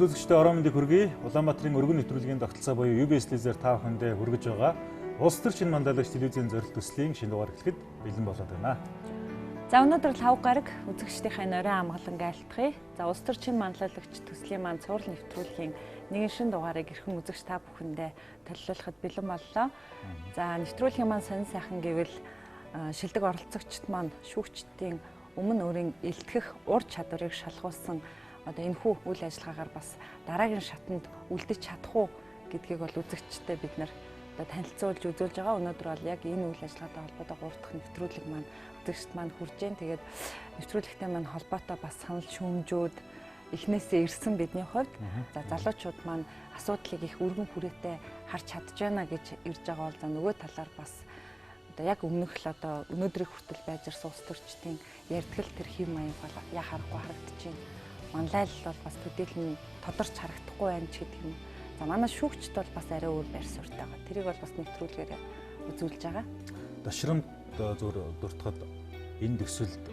хүнд үзэгчдээ орон мэндийг хүргэе. Улаанбаатарын өргөн нэвтрүүлгийн тогтолцоо буюу UBS телевизээр та бүхэндээ хүргэж байгаа улс төр шинэ манлайлагч телевизийн зорилт төслийн шинэ дугаар эхлэхэд бэлэн болоод байна. За өнөөдөр 5 гараг үзэгчдийнхээ нойрон амгалан айлтгая. За улс төр шинэ манлайлагч төслийн маань цуврал нэвтрүүлгийн нэгэн шинэ дугаарыг эрхэм үзэгч та бүхэндээ төлөвлөхөд бэлэн боллоо. За нэвтрүүлгийн маань сонин сайхан гэвэл шилдэг оролцогчд маань шүүгчдийн өмнө өөрийн илтгэх ур чадварыг шалгуулсан одоо энэхүү үйл ажиллагаагаар бас дараагийн шатанд үлдэж чадах уу гэдгийг бол үзэгчдэд бид нар одоо танилцуулж үзүүлж байгаа. Өнөөдөр бол яг энэ үйл ажиллагаатай холбоотой 3 дахь нэвтрүүлэг маань үзэгчд маань хүрж जैन. Тэгээд нэвтрүүлэгтэй маань холбоотой бас санал шүүмжүүд эхнээсээ ирсэн бидний хувьд. За залуучууд маань асуудлыг их өргөн хүрээтэй харж чадж байна гэж ирж байгаа бол за нөгөө талаар бас одоо яг өмнөх л одоо өнөөдрийг хүртэл байж ирсэн улс төрчдийн ярдгал тэр хэв маяг бол яа харахгүй харагдчихээн. Манлайлал бол бас төдийлөн тодорч харагдахгүй байна ч гэдэг юм. За манай шүүгчд бол бас арай өөр байр суурьтай байгаа. Тэрийг бол бас нэвтрүүлгээр үзүүлж байгаа. Дашрамт зөвөр дуртахад энэ төсөлд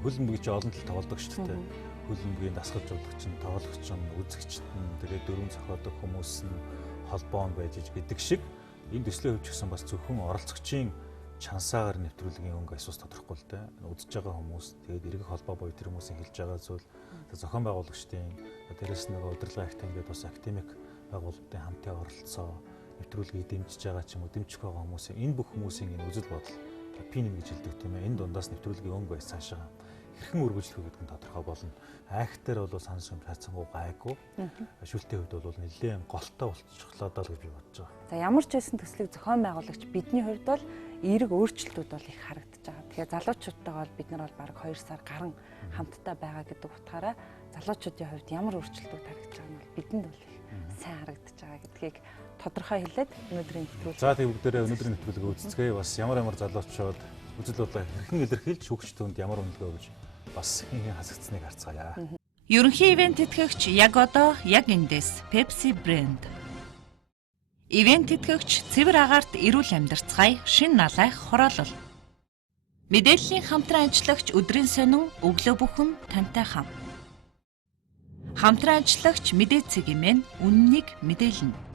хөлбөмбөгийн чи олон тал тоглодог шүү дээ. Хөлбөмбөгийн дасгалжуулагч нь, тоглогч нь, үзэгчд нь, тэгээд дөрвөн зохиодог хүмүүс нь холбоо нь байж гэдэг шиг энэ төслийн хувьд ч гэсэн бас зөвхөн оролцогчийн чансаагаар нэвтрүүлгийн өнгө асуус тодорхохгүй л дээ. Үзэж байгаа хүмүүс тэгээд эргэх холбоо боё тэр хүмүүсийн хэлж байгаа зүйл зохион байгуулагчдын дээрээс нэг удирдлага активитэд бас академик байгууллагын хамтын оролцоо нэвтрүүлгийг дэмжиж байгаа ч юм уу дэмжих байгаа хүмүүсийн энэ бүх хүмүүсийн энэ үзэл бодол пинем гэж хэлдэг тийм ээ. Энэ дундаас нэвтрүүлгийн өнгө байс цаашаа хэрхэн үргэлжлэх гэдэг нь тодорхой болно. Айхтар бол санал шүмж хайцангуу гайгүй. Шүлтийн хувьд бол нэлээд голтой болчихлоо даа гэж би бодож байгаа. За ямар ч байсан төслийг зохион байгуулагч бидний хувьд бол эерэг өөрчлөлтүүд бол их харагдаж байгаа. Тэгэхээр залуучуудтайгаа бол бид нар бол бараг 2 сар гарan хамтдаа байгаа гэдэг утгаараа залуучуудын хувьд ямар өөрчлөлтүүд харагдаж байгаа нь бол бидэнд бол их сайн харагдаж байгаа гэдгийг тодорхой хэлээд өнөөдрийн нэвтрүүлэг. За тийм бүгдээрээ өнөөдрийн нэвтрүүлгийг үзцгээе. Бас ямар залуучууд үзэл бодлоо хэрхэн илэрхийлж шүүгчдүүнд ямар үнэлгээ өгж бас хин хасагдсныг харцгаая. Ерөнхий ивент тэтгэгч яг одоо яг эндээс Pepsi брэнд. Ивент тэтгэгч цэвэр агаарт эрүүл амьдарцгаая шин налайх хороолол. Мэдээллийн хамтран ажиллагч өдрийн сонин өглөө бүхэн тантай хам. Хамтран ажиллагч мэдээ цэгмэн үннийг мэдээлнэ.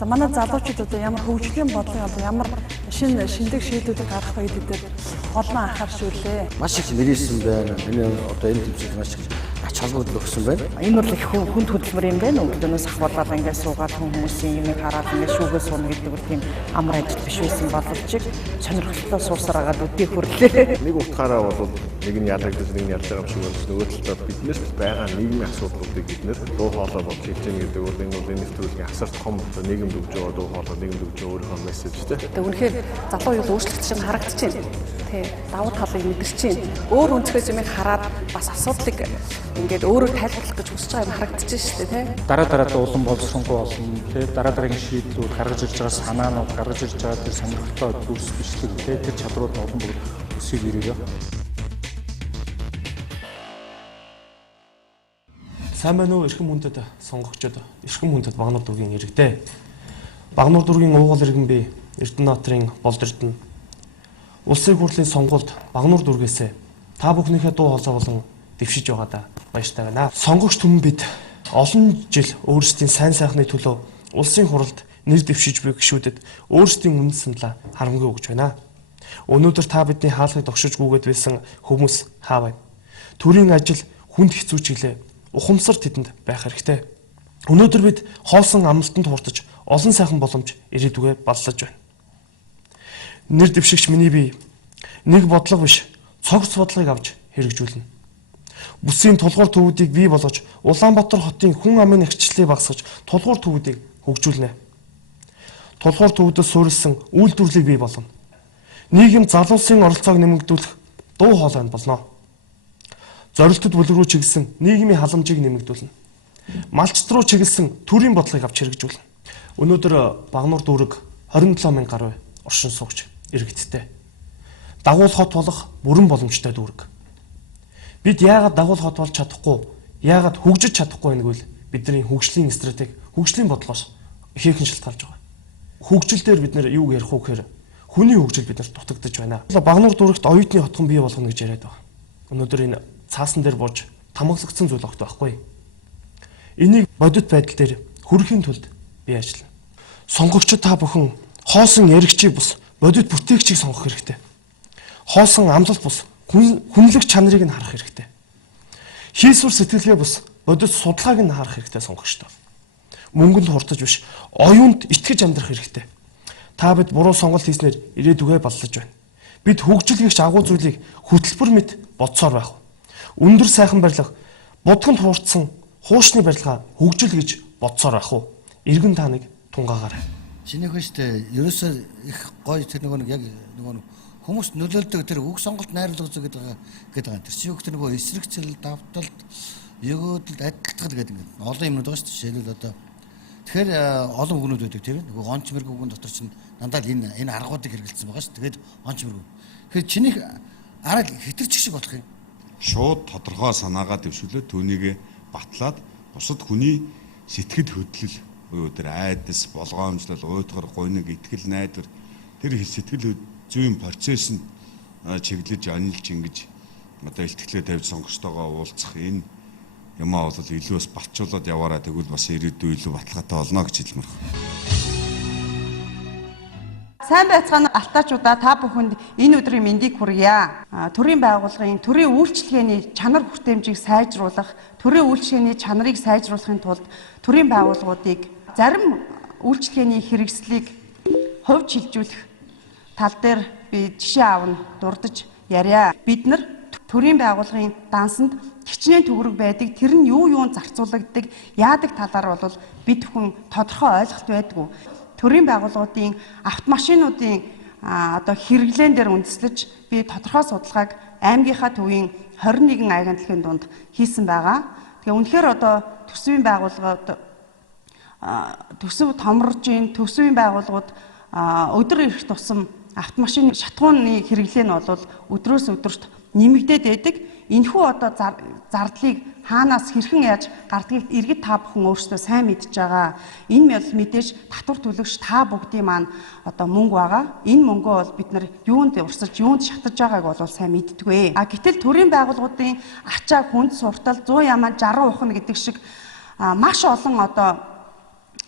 За манай залуучууд одоо ямар хөгжлийн бодлого одоо ямар шиндэг шийдвэрүүд гаргах вэ гэдэг олон анхааршүүлээ. Маш их нэрийсэн байна. Энэ одоо энэ төвчд маш их ач холбогдол өгсөн байна. Энэ бол их хүнд хөдөлмөр юм байна. Өглөөнөөс ахвалаад ингээд суугаад хүмүүсийн юмыг хараад ингээд шүүгээ сууна гэдэг бол тийм амар ажил биш байсан боловч сонирхолтой суусаар агаад өдий хөрлөө. Нэг утгаараа бол нэг нь ялагдаж нэг нь ялж байгаа юм шиг байна. Нөгөө талд биднээс байгаа нийгмийн асуудлуудыг бид нэр дуу хоолой болж хийж гэнэ гэдэг бол энэ бол нэвтрүүлгийн асар том нийгэмд өгж байгаа дуу хоолой нийгэмд өгж байгаа өөрийнхөө мессежтэй. Тэгээ үнэхээр залуу юу өөрчлөгдөж байгаа харагдаж байна. Тэ давуу талыг мэдэрч байна. Өөр өнцгөөс юмыг хараад бас асуудлыг ингээд өөрөөр тайлбарлах гэж хүсэж байгаа юм харагдаж байна шүү дээ, тэ. Дараа улам боловсронгуй болно. Тэ дараагийн шийдлүүд гаргаж ирж байгаа санаанууд гаргаж ирж байгаа тэр сонирхолтой дүрс бичлэг тэ тэр чадрууд олон бүгд өсөж ирээ. Сайн байна уу эрхэм хүндэт сонгогчдод. Эрхэм хүндэт Багнуур дүүргийн иргэдээ. Багнуур дүүргийн уугуул иргэн би Эрдэнэтрийн болдордно. Улсын хурлын сонгуульд Багнуур дүүргээс та бүхнийхээ дуу хоолой болон дэвшиж байгаадаа баяртай байна. Сонгогч түмэн бид олон жил өөрсдийн сайн сайхны төлөө улсын хурлд нэр дэвшиж буй гишүүдэд өөрсдийн үнэн саналаа харамгүй өгч байна. Өнөөдөр та бидний хаалгыг тогшиж гүгээд байсан хүмүүс хаа байна? Төрийн ажил хүнд хэцүү чиглээ ухамсар тэдэнд байх хэрэгтэй. Өнөөдөр бид хоосон амлалтанд хурдж олон сайхан боломж ирээдүгэ баллаж байна. Нэр дэвшигч миний бие нэг бодлого биш цогц бодлогыг авч хэрэгжүүлнэ. Бүсийн тулгуур төвүүдийг бий болгож Улаанбаатар хотын хүн амын нягчлалыг багасгаж тулгуур төвүүдийг хөгжүүлнэ. Тулгуур төвүүдээс суурилсан үйлдвэрлэлийг бий болгоно. Нийгэм залуусын оролцоог нэмэгдүүлэх дуу хоолой болно. Зорилтод бүлэг рүү чиглэсэн нийгмийн халамжийг нэмэгдүүлнэ. Малчт руу чиглэсэн төрийн бодлогыг авч хэрэгжүүлнэ. Өнөөдөр Багнуур дүүрэг 27 мянган гаруй оршин суугч иргэдтэй. Дагуул хот болох бүрэн боломжтой дүүрэг. Бид яагаад дагуул хот болж чадахгүй, яагаад хөгжиж чадахгүй нэгвэл бидний хөгжлийн стратеги, хөгжлийн бодлоос ихээхэн шалтгаалж байгаа. Хөгжил дээр бид нэр юу ярих вэ гэхээр хүний хөгжил биднэрт дутагдж байна. Багнуур дүүрэгт оюутны хотгон бий болгоно гэж яриад байгаа. Өнөөдөр энэ цаасан дээр бууж тамгалагдсан зүйл огт байхгүй. Энийг бодит байдал дээр хүрэхийн тулд би ажиллана. Сонгогчид та бүхэн хоосон яригчийг бус бодит бүтээгчийг сонгох хэрэгтэй. Хоосон амлалт бус хүнлэг чанарыг нь харах хэрэгтэй. Хийсвэр сэтгэлгээ бус бодит судалгааг нь харах хэрэгтэй сонгогчдоо. Мөнгөнд хурдаж биш, оюунд итгэж амьдрах хэрэгтэй. Та бид буруу сонголт хийснээр ирээдүгөө баллаж байна. Бид хөгжил гихч агуу зүйлийг хөтөлбөр мэт бодсоор байх. Өндөр сайхан барилга, будганд хуурцсан хуучны барилга хөгжил гэж бодсоор байх уу? Иргэн таныг тунгаагаарай. Шинийх нь штэ ерөөсөө их гоё тэр нэг яг нэг хүмүүс нөлөөлдөг тэр үг сонголт найруулга зүг гэдэг байгаа. Тэр чинь тэр нөгөө эсрэгцэл, давталт, өгөөдөлд адилтгал гэдэг ингээд олон юмнууд байгаа шүү дээ. Жишээлбэл одоо тэгэхээр олон үгнүүд байдаг тийм нөгөө гонч мэрэг үгэн дотор чинь дандаа л энэ аргуудыг хэрэгэлсэн байгаа шүү. Тэгээд гонч мэрэг. Тэгэхээр чинийх арга хэтэрч шиг болох юм. Шууд тодорхой санаагаа дэвшүүлээд түүнийг батлаад бусад хүний сэтгэл хөдлөл буюу тэр айдас, болгоомжлол, уйтгар, гойног, итгэл найдвар тэр сэтгэл зүйн процесс нь чиглэж анилж ингэж одоо илтгэлээ тавьж сонгогчтойгоо уулзах энэ юмаа бол илүү бас батжуулаад яваараа тэгвэл бас ирээдүйн илүү баталгаатай болно гэж хэлмээр байна. Сайн байцгаана алтаачуудаа та бүхэнд энэ өдрийн мэндийг хүргье. Төрийн байгууллагын төрийн үйлчилгээний чанар хүртээмжийг сайжруулах, төрийн үйлчилгээний чанарыг сайжруулахын тулд төрийн байгууллагуудыг зарим үйлчилгээний хэрэгслийг хувьд шилжүүлэх тал дээр би жишээ аавн дурдж ярья. Бид нар төрийн байгууллагын дансанд хичнээн төгрөг байдаг, тэр нь юунд зарцуулагддаг, яадаг талаар бол бид бүхэн тодорхой ойлголт байдгүй. Төрийн байгууллагуудын автомашинуудын одоо хэрэглэн дээр үндэслэж би тодорхой судалгааг аймгийнхаа төвийн 21 агентлагийн дунд хийсэн байгаа. Тэгээ үнэхээр одоо төсвийн байгууллагууд төсөв томорж ийн төсвийн байгууллагууд өдөр ирэх тусам автомашины шатгууны хэрэглээ нь бол өдрөөс өдөрт нэмэгдээд байдаг. Энэхүү одоо зардлыг хаанаас хэрхэн яаж гардгийг иргэд та бүхэн өөрсдөө сайн мэдж байгаа. Энэ бол мэдээж татвар төлөгч та бүгдийн маань одоо мөнгө байгаа. Энэ мөнгөө бол бид нар юунд урсаж, юунд шатаж байгааг бол сайн мэддэггүй. Гэтэл төрийн байгууллагуудын ачаа, хүнд суртал, 100 ямаа 60 ухна гэдэг шиг маш олон одоо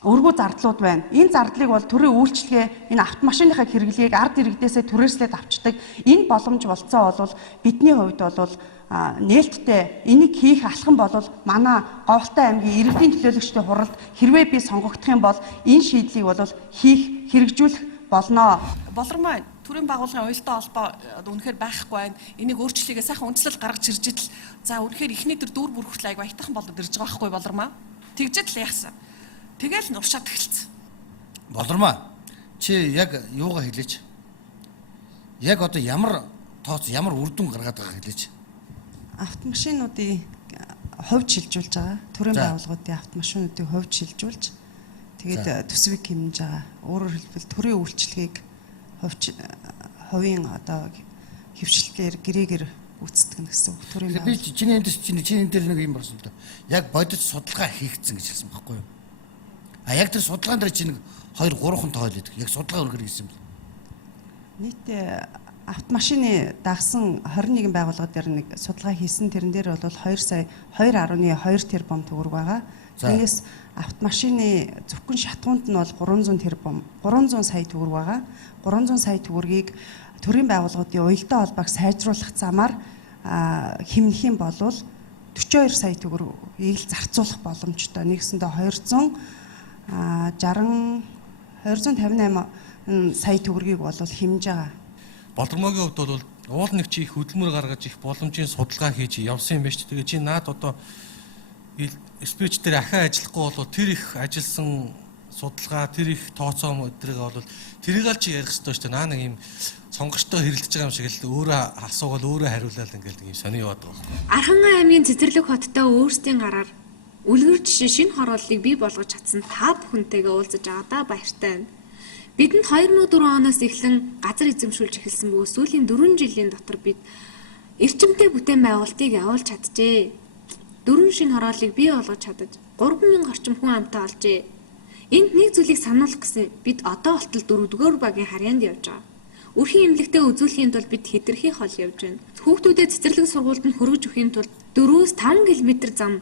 өргөө зардлууд байна. Энэ зардлыг бол төрийн үйлчилгээ энэ автомашиныхаа хэрэглэгийг ард иргэдээсээ түрээслээд авчдаг. Энэ боломж болцоо бол бидний хувьд бол нээлттэй энийг хийх алхам бол манай Говьтай аймгийн иргэдийн төлөөлөгчдийн хуралд хэрвээ би сонгогдох юм бол энэ шийдлийг бол хийх хэрэгжүүлэх болно. Болормоо төрийн байгууллагын уялдаа холбоо үнэхээр байхгүй байна. Энийг өөрчлөлийгээ сайхан үндслэл гаргаж ирж идэл за үнэхээр ихний төр дүүр бүр хүртэл айгу аятайхан болоод ирж байгаа байхгүй болормоо. Тэгжэл л яасан. Тэгэл нуршаад эхэлсэн. Болормоо чи яг юугаа хэлээч? Яг одоо ямар тооц ямар үр дүн гаргаад байгааг хэлээч. Автомашинуудыг хувьд шилжүүлж байгаа. Төрийн байгууллагуудын автомашинуудыг хувьд шилжүүлж тэгээд төсвийг хэмнэж байгаа. Өөрөөр хэлбэл төрийн үйлчилгээг хувийн одоо хөвчлөлтээр гэрээгээр үүсдэг гэсэн үг. Төрийн байгууллага. Би чиний энэ дээр нэг юм болсон л да. Яг бодит судалгаа хийгдсэн гэж хэлсэн байхгүй юу? Яг тэр судалгаан дээр чинь 2 3 тоо хэлээд яг судалгаа өргөр хийсэн юм. Нийт автомашины дагсан 21 байгууллага дээр нэг судалгаа хийсэн. Тэрэн дээр бол 2 сая 2.2 тэрбум төгрөг байгаа. Тэгээс автомашины зөвхөн шатгуунд нь бол 300 тэрбум 300 сая төгрөг байгаа. 300 сая төгрөгийг төрийн байгууллагуудын уялдаа холбоог сайжруулах замаар хэмнэх юм бол 42 сая төгрөгийг л зарцуулах боломжтой. Нэгсэндээ 258 сая төгрөгийг бол хэмжиж байгаа. Болормоогийн хувьд бол уул нэг чи их хөдөлмөр гаргаж их боломжийн судалгаа хийж явсан юм байна шүү. Тэгээ чи наад одоо спич дээр ахаа ажиллахгүй бол тэр их ажилласан судалгаа, тэр их тооцоо өдрийг бол тэрийг л чи ярих хэрэгтэй шүү. Наа нэг юм сонгогчтой хэрэлдэж байгаа юм шиг л өөрөө асуугаад өөрөө хариулаад ингээл нэг юм сони яваад байгаа байхгүй. Архангай аймгийн Цэцэрлэг хоттой өөрсдийн гараар үлгэр жишээ шинэ хорооллыг бий болгож чадсан та бүхэнтэйгээ уулзаж байгаадаа баяртай байна. Бидэнд 2004 оноос эхлэн газар эзэмшүүлж эхэлсэн бөгөөд сүүлийн 4 жилийн дотор бид эрчимтэй бүтээн байгуулалтыг явуулж чаджээ. 4 шинэ хорооллыг бий болгож чадаж 3000 орчим хүн амтай олжээ. Энд нэг зүйлийг сануулах гэсэн бид одоо болтол 4-р багийн харьяанд явж байгаа. Үрхийн эмнэлэгтээ үзүүлэхийн тулд бид хэтэрхий хол явж байна. Хүүхдүүдэд цэцэрлэг сургуульд нь хөргөж өхийн тулд 4-5 км зам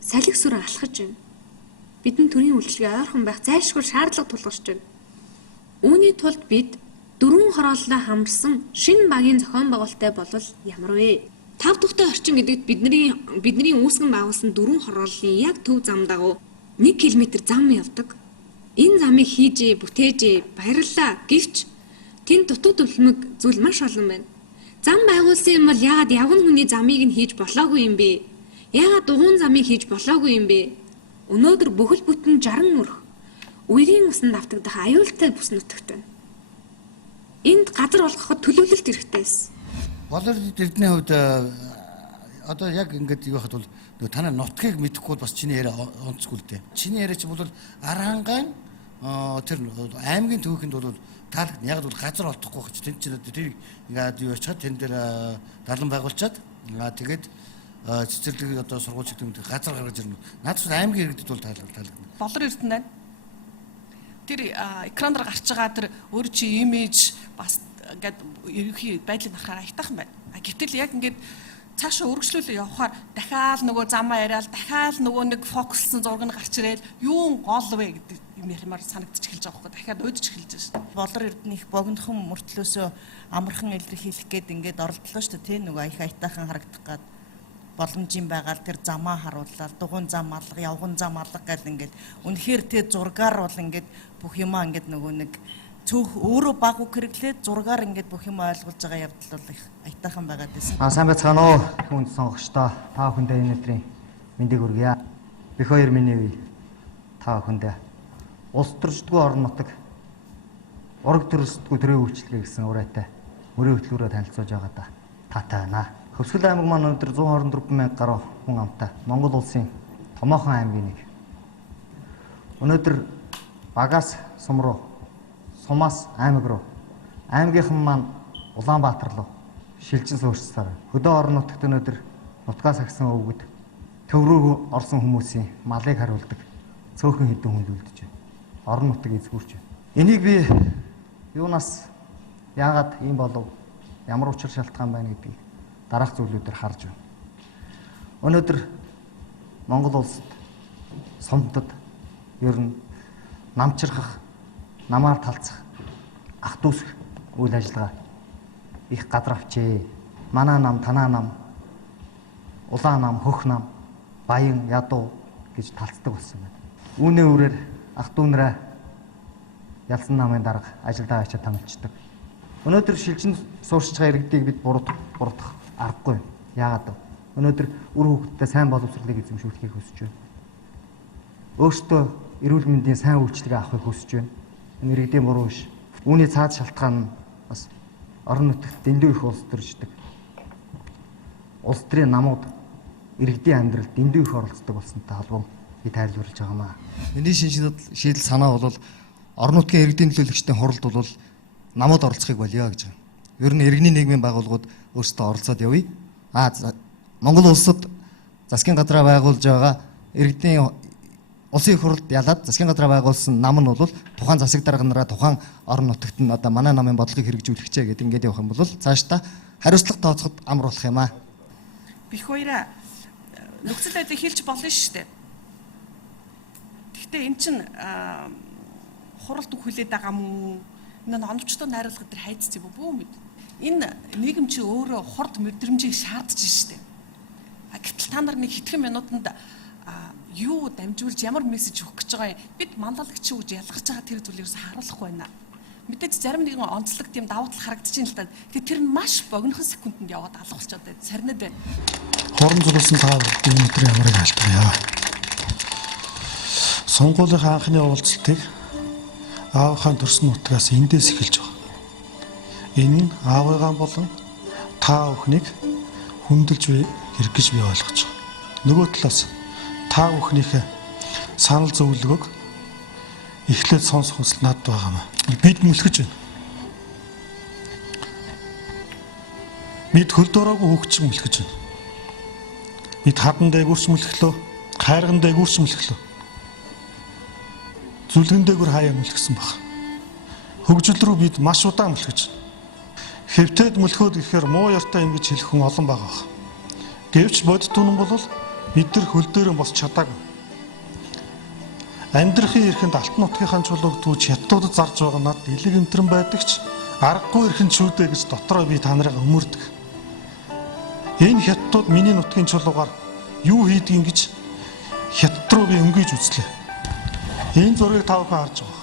салхи сүр алхаж байна. Бидний төрийн үйлчлэгээ ойрхон байх зайлшгүй шаардлага тулгарч байна. Үүний тулд бид дөрвөн хорооллоо хамарсан шинэ багийн зохион байгуулалттай болвол ямар вэ? 5 тухтай орчин гэдэгт бидний үүсгэн байгуулсан дөрвөн хорооллын яг төв зам дагуу 1 км зам явдаг. Энэ замыг хийж, бүтээж баярлалаа. Гэвч тэнд дутуу дүлмэг зүйл маш олон байна. Зам байгуулсан юм бол яагаад явган хүний замыг нь хийж болоогүй юм бэ? Яагаад дугуйн замыг хийж болоогүй юм бэ? Өнөөдөр бүхэл бүтэн 60 мөрх үерийн усанд автагдах аюултай бүс нутагт байна. Энд газар олгоход төлөвлөлт хэрэгтэй байсан. Болор Эрдэнэ хувьд одоо яг ингэж юу хахад бол нөгөө танай нутгийг мэдэхгүй бас чиний яриа онцгүй л дээ. Чиний яриа чи бол Арангаан тэр аймгийн төвхөнд бол таалагдна. Яг бол газар олдохгүй гэж тэнд чинь тэр ингээд юу ячаад тэн дээр далан байгуулчаад тэгээд цэцэрлэг одоо сургууль гэдэг газар гаргаж ирнэ. Наадс аймгийн иргэдэд бол таалагдна. Болор Эрдэнэ тэр экран дээр гарч байгаа тэр өөр чи имиж бас ингээд ерөнхий байдлыг харахаар аятайхан байна. Гэтэл яг ингээд цаашаа өргөжлүүлээ явахаар дахиад нөгөө замаа яриад дахиад нөгөө нэг фокуслсан зураг нь гарч ирээд юун гол вэ гэдэг юм ярмаар санагдчих эхэлж байгаа байхгүй дахиад өдөж эхэлж байна. Болор Эрдэнэ их богинохон мөртлөөсөө амархан илэрхийлэх гээд ингээд оролдлоо шүү дээ. Нөгөө их аятайхан харагдах гад боломжийн байгаал тэр замаа харууллаа. Дугуйн зам алга, явган зам алга гэл ингээд үнэхээр тэр зургаар бол ингээд бүх юмаа ингээд нөгөө нэг цөөх өөрөө баг үг хэрэглээд зургаар ингээд бүх юм ойлгуулж байгаа явдал бол их аятайхан байгаад байсан. Сайн байцгаана уу? Хүнд сонгогчдоо та бүхэндээ энэ өдрийн мэндийг хүргье. Бих хоёр миний үе та бүхэндээ улс төрчдгөө орон нутаг ураг төрөсдгөө төрийн үйлчлэгээ гэсэн урайтай мөрийн хөтөлбөрөөр танилцуулж байгаа да. Таатай байна. Хөвсгөл аймаг маань өнөөдөр 124,000 гаруй хүн амтай Монгол улсын томоохон аймгийн нэг. Өнөөдөр багаас сум руу, сумаас аймаг руу, аймгийнхан маань Улаанбаатар руу шилжин суурьшсаар хөдөө орон нутагт өнөөдөр нутгаас агсан өвгөд төв рүү орсон хүмүүсийн малыг харуулдаг цөөхөн хэдэн хүн үлдэж байна. Орон нутаг эзгүүрч байна. Энийг би юунаас яагаад ийм болов? Ямар учир шалтгаан байна гэдгийг дараах зүйлүүдээр харж байна. Өнөөдөр Монгол улсад сумдад ер нь намчрахах, намаар талцах, ах дүүсэх үйл ажиллагаа их гадравчээ. Манай нам, танаа нам, улаан нам, хөх нам, баян, ядуу гэж талцдаг болсон байна. Үүний үрээр ах дүүнрээ ялсан намын дарга ажилдаа очиж тамилчдаг. Өнөөдөр шилжин суурьшиж байгаа иргэдийг бид буруудах аргагүй. Яагаад вэ? Өнөөдөр үр хөвгтдээ сайн боловсролыг эзэмшүүлэхийг хүсэж байна. Өөртөө эрүүл мэндийн сайн үйлчлэгээ авахыг хүсэж байна. Энэ иргэдийн буруу биш. Үүний цаад шалтгаан нь бас орон нутагт дэндүү их улс төрждөг. Улс төрийн намууд иргэдийн амьдралд дэндүү их оролцдог болсонтой холбоо би тайлбарлаж байгаамаа. Миний шийдэл санаа бол орон нутгийн иргэдийн төлөөлөгчдийн хуралд бол намууд оролцохыг болио гэж байна. Ер нь иргэний нийгмийн байгууллагууд өөрсдөө оролцоод явъя. Монгол улсад засгийн газраа байгуулж байгаа иргэдийн улсын их хурлд ялаад засгийн газраа байгуулсан нам нь бол тухайн засаг дарганараа тухайн орон нутагт нь одоо манай намын бодлогыг хэрэгжүүлэх чэ гэдэг ингээд явах юм бол цаашдаа хариуцлага тооцоход амар болох юм аа. Бих хоёраа нөхцөл байдлыг хэлж болно шүү дээ. Гэхдээ эн чинь хуралд хүлээд байгаа мүү? Энэ оновчтой найруулга дээр хайцсан юм бүү мэд. Энэ нийгэм чи өөрөө хурд мэдрэмжийг шаардж штэ. Гэтэл та нар нэг хэдхэн минутанд юу дамжуулж ямар мессеж өгөх гэж байгаа юм. Бид манлайлагч гэж ялгарч байгаа тэр зүйлийг харуулахгүй байна. Мэдээж зарим нэгэн онцлог тийм давуу тал харагдаж байна л да. Тэгэхээр тэр нь маш богинохон секундэд яваад алгуулчаад байна. Сарнид байна. Хорон зулсан та энэ өдрийн ямарыг альбарья. Сонгуулийн анхны уулзалтыг аавынхаа төрсөн нутгаас эндээс эхэлж байгаа. Энэ нь аавыгаа болон та бүхнийг хүндэлж хэрэг гэж би ойлгож байгаа. Нөгөө талаас та бүхнийхээ санал зөвлөгөөг эхлээд сонсох хүсэл надад байгаамаа. Бид мүлхэж байна. Бид хөл дороогүй хөгжиж мүлхэж байна. Бид хадан дээгүүрч мүлхлөө, хайрган дээгүүрч мүлхлөө. Зүлгэн дээгүүр хаяа мүлхсэн баг. Хөгжил рүү бид маш удаан мүлхэж байна. Хэвтээд мөлхөөд гэхээр муу яртай юм гэж хэлэх хүн олон байгаа. Гэвч бодит үнэн бол бид нар хөл дээрээ босч чадаагүй. Амьдрахын эрхэнд алтан нутгийнхаа чулууг түүж хятадуудад зарж байгаа над элэг эмтрэн байдаг ч аргагүй эрхэн чүүдэ гэж дотроо би та нарыг өмөрдөг. Энэ хятадууд миний нутгийн чулуугаар юу хийдгийг гэж хятад руу би өнгөж үзлээ. Энэ зургийг та бүхэн харж байгаа.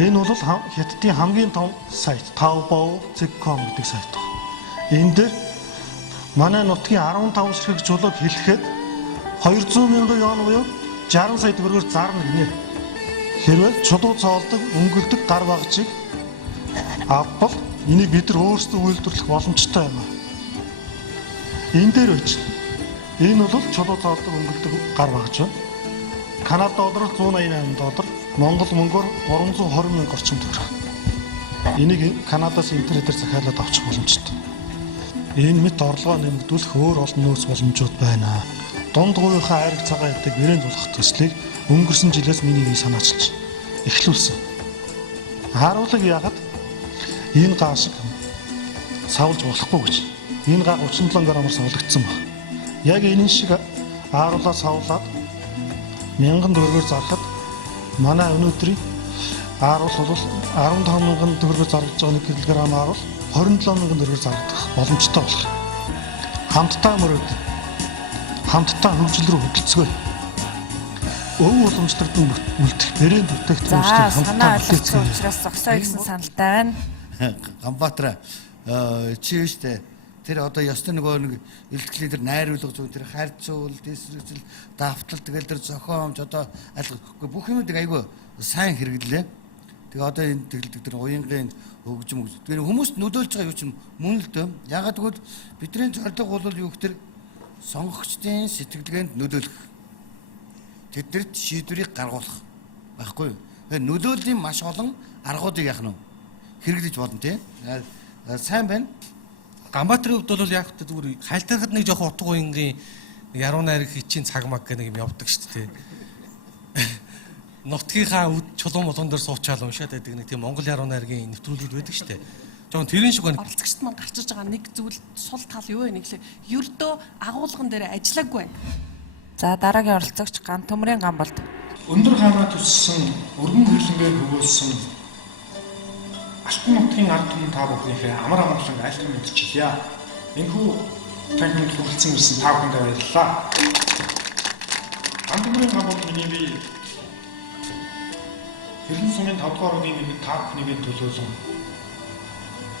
Энэ бол хятадын хамгийн том сайт Taobao.com гэдэг сайт байна. Энэ дээр манай нутгийн 15 ширхэг чулууг хэлэхэд 200 мянган вон буюу 60 сая төгрөгөөр зарна гинэ. Хэрвээ чулуу цоолдог, өнгөлдөг гар багжийг авбал энийг бид нар өөрсдөө үйлдвэрлэх боломжтой юм аа. Энэ дээр үуч. Энэ бол чулуу цоолдог, өнгөлдөг гар багж байна. Канада доллараар $188, Монгол мөнгөөр 320 мянга орчим төгрөг. Энийг Канадаас интернетээр захиалаад авчих боломжтой. Энэ мэт орлогоо нэмэгдүүлэх өөр олон нөөц боломжууд байна. Дунд гуйхаа айраг цагаан ятыг нэрэн зулах төслийг өнгөрсөн жилээс миний санаачилж эхлүүлсэн. Харуулаг яагаад энэ гаа шиг савлж болохгүй гэж. Энэ гаа 37 грамаар савлагдсан баг. Яг энэ шиг ааруулаа савлаад 1000 төгрөгөөр зархад манай өнөөдрийн ааруул бол 15 мянган төгрөгөөр зарж байгаа 1 кг ааруул 27 мянган төгрөгөөр зарагдах боломжтой болох. Хамтдаа мөрөд хамтдаа хөгжил рүү хөдөлцгөө. Өв уламжлалт үлдэх брэнд бүтээгдэхүүнчдийн хамтдаа олгоцсон учраас зогсоо гэсэн саналтай байна. Ганбаатар чи штэ тэр одоо ёстой нэг илтгэлийн тэр найруулга зүйл тэр харьцуул, дэсрэгцэл, давтал тэгэл тэр зохиомж одоо алга бүх юмыг айгүй сайн хэрэглээ. Тэгээ одоо энэ тэгэлдэг тэр уянгийн хөгжим тэгээ хүмүүст нөлөөлж байгаа юу ч мөн л дөө. Ягаад гэвэл бидний зорилго бол юу гэхээр сонгогчдын сэтгэлгээнд нөлөөлөх. Тэднэрт шийдвэрийг гаргуулах байхгүй юу? Нөлөөлийн маш олон аргуудыг яах нь хэрэглэж болно тий. Сайн байна. Ганбаатарын хувьд бол яг зүгээр хайлтархад нэг жоохон утга уянгийн яруу найраг хичийн цаг маг гэх нэг юм явдаг шүү дээ. Нутгийнхаа чулуун молон дээр суучаал уншаад байдаг нэг тийм Монгол яруу найргийн нэвтрүүлгүүд байдаг шүү дээ. Жоон тэрийн шиг байна. Оролцогчд маань гарч иж байгаа нэг зүйл сул тал юу вэ гэхлээр ердөө агуулган дээр ажиллаагүй байна. За дараагийн оролцогч Ган Төмрийн Ганболд. Өндөр хаанаа төссөн, өргөн хөрлөнгээр хөвөөлсөн алтан нутгийн ард түмэн та бүхнийхээ амар амгалан айлтган мэдчилье. Энэхүү танхимд хүрэлцэн ирсэн та бүхэндээ баярлалаа. Ган Төмрийн Ганболд миний бие Хэрхэн сумын 5 дугаар үеийн нэг та бүхнийг төлөөлөн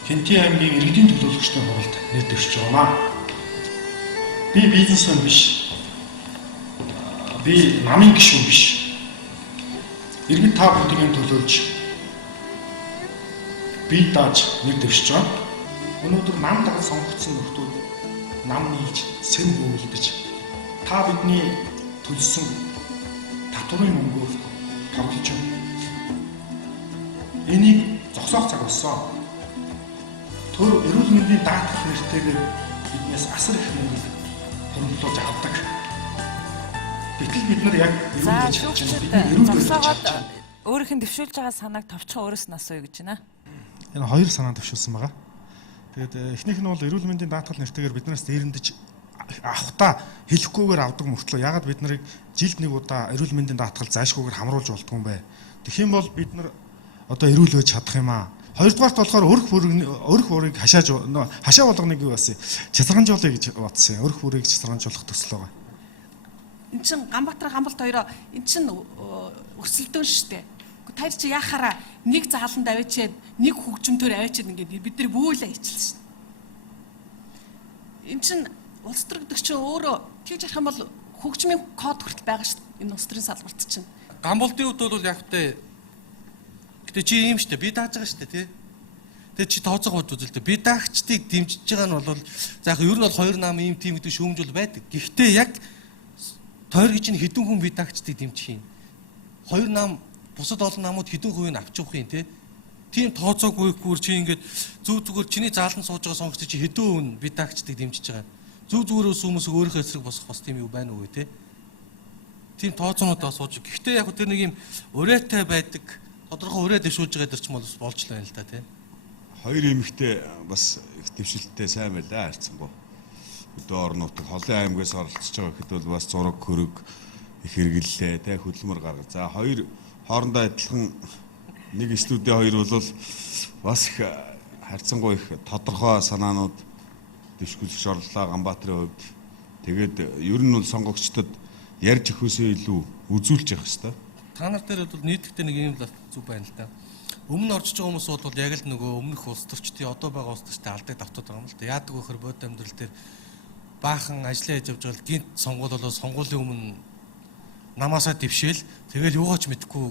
Хинти аймгийн иргэдийн төлөөлөгчдийн хуралд нэр дэвшиж байна. Би бизнесмен биш. Би намын гишүүн биш. Иргэд та бүхнийг төлөөлж би дааж нэр дэвшиж байна. Өнөөдөр нам даган сонгогдсон нөхдүүд нам нийлж сэн бөөлдөж та бидний төлсөн татварын мөнгөөр тоглож байна. Энийг зогсоох цаг болсон. Төр эрүүл мэндийн даатгах нэртэйгээр биднээс асар их мөнгө хөрөнгөлөж авдаг. Гэтэл бид нар яг эрүүл өөрийнх нь дэвшүүлж байгаа санааг товчхон өөрөөс нь асууя гэж байна. Энэ хоёр санаа дэвшүүлсэн байгаа. Тэгээд эхнийх нь бол эрүүл мэндийн даатгал нэртэйгээр биднээс дээрэндэж авахта хэлэхгүйгээр авдаг мөртлөө ягаад бид нарыг жилд нэг удаа эрүүл мэндийн даатгал зайлшгүйгээр хамруулж болдгоо юм бэ? Тэгэх юм бол бид нар одоо эрүүл байж чадах юм аа. Хоёрдугаарт болохоор өрх бүрийг хашаа болгоныг юу басан? Часарганжуулъя гэж бодсон. Өрх бүрийг часарганжуулах төсөл байгаа. Энд чин Ганбаатар Ганболд хоёроо энд чин өрсөлдөөн штэ. Таар чи яхаараа нэг зааланд авчиад нэг хөгжмөөр авчиад ингээд бид нар бөөлөө ичилсэн шин. Энд чин улс төр гэдэг чинь өөрөө тэгж ярих юм бол хөгжмийн код хүртэл байгаа штэ. Энэ улс төрийн салбарт чинь. Ганболдын хувьд бол яг тэ гэтэ чи юм штэ би дааж байгаа штэ тий. Тэгээ чи тооцоогоо үзвэл тэ би даагчдыг дэмжиж байгаа нь бол за яг ер нь бол хоёр нам ийм тийм гэдэг шүүмжүүл байдаг. Гэхдээ яг тойр гэж нь хэдэн хүн би даагчдыг дэмжих юм. Хоёр нам бусад олон намууд хэдэн хувийг авч явах юм тий. Тийм тооцоогүйгээр чи ингээд зүг зүгээр чиний заалан сууж байгаа сонгогч чи хэдэн хүн би даагчдыг дэмжиж байгаа. Зүг зүгээрөөс хүмүүс өөрийнхөө эсрэг босох бас тийм юу байна уу тий. Тийм тооцоонуудаа сууж. Гэхдээ яг тэр нэг юм урайтай байдаг тодорхой ураа дэвшүүлж байгаа дэр ч болж л байна л да тий. Хоёр эмэгтэй бас их дэвшилттэй сайн байлаа харцсангүй. өдөө орон нутаг Холын аймгаас оролцож байгаа гэхэд бол бас зураг хөрөг их хэрэгэллээ те хөдөлмөр гаргаж. За хоёр хоорондоо адилхан нэг студийн хоёр бол бас их харьцангуй их тодорхой санаанууд дэвшүүлж орлоо Ганбаатарын хувьд. Тэгээд ер нь бол сонгогчдод ярьж өгөхөөсөө илүү үзүүлж явах хэрэгтэй. Та нар дээр бол нийтдээ нэг юм л зүг байна л да. Өмнө орж байгаа хүмүүс бол яг л нөгөө өмнөх улс төрчдийн одоо байгаа улс төрчдийн алдыг давтаад байгаа юм л да. Яадаг вэ хэр бод амьдрал дээр баахан ажиллаа хийж явж байгаа гинт сонгуул болоо сонгуулийн өмнө намаасаа дэвшээл тэгэл юугаач мэдэхгүй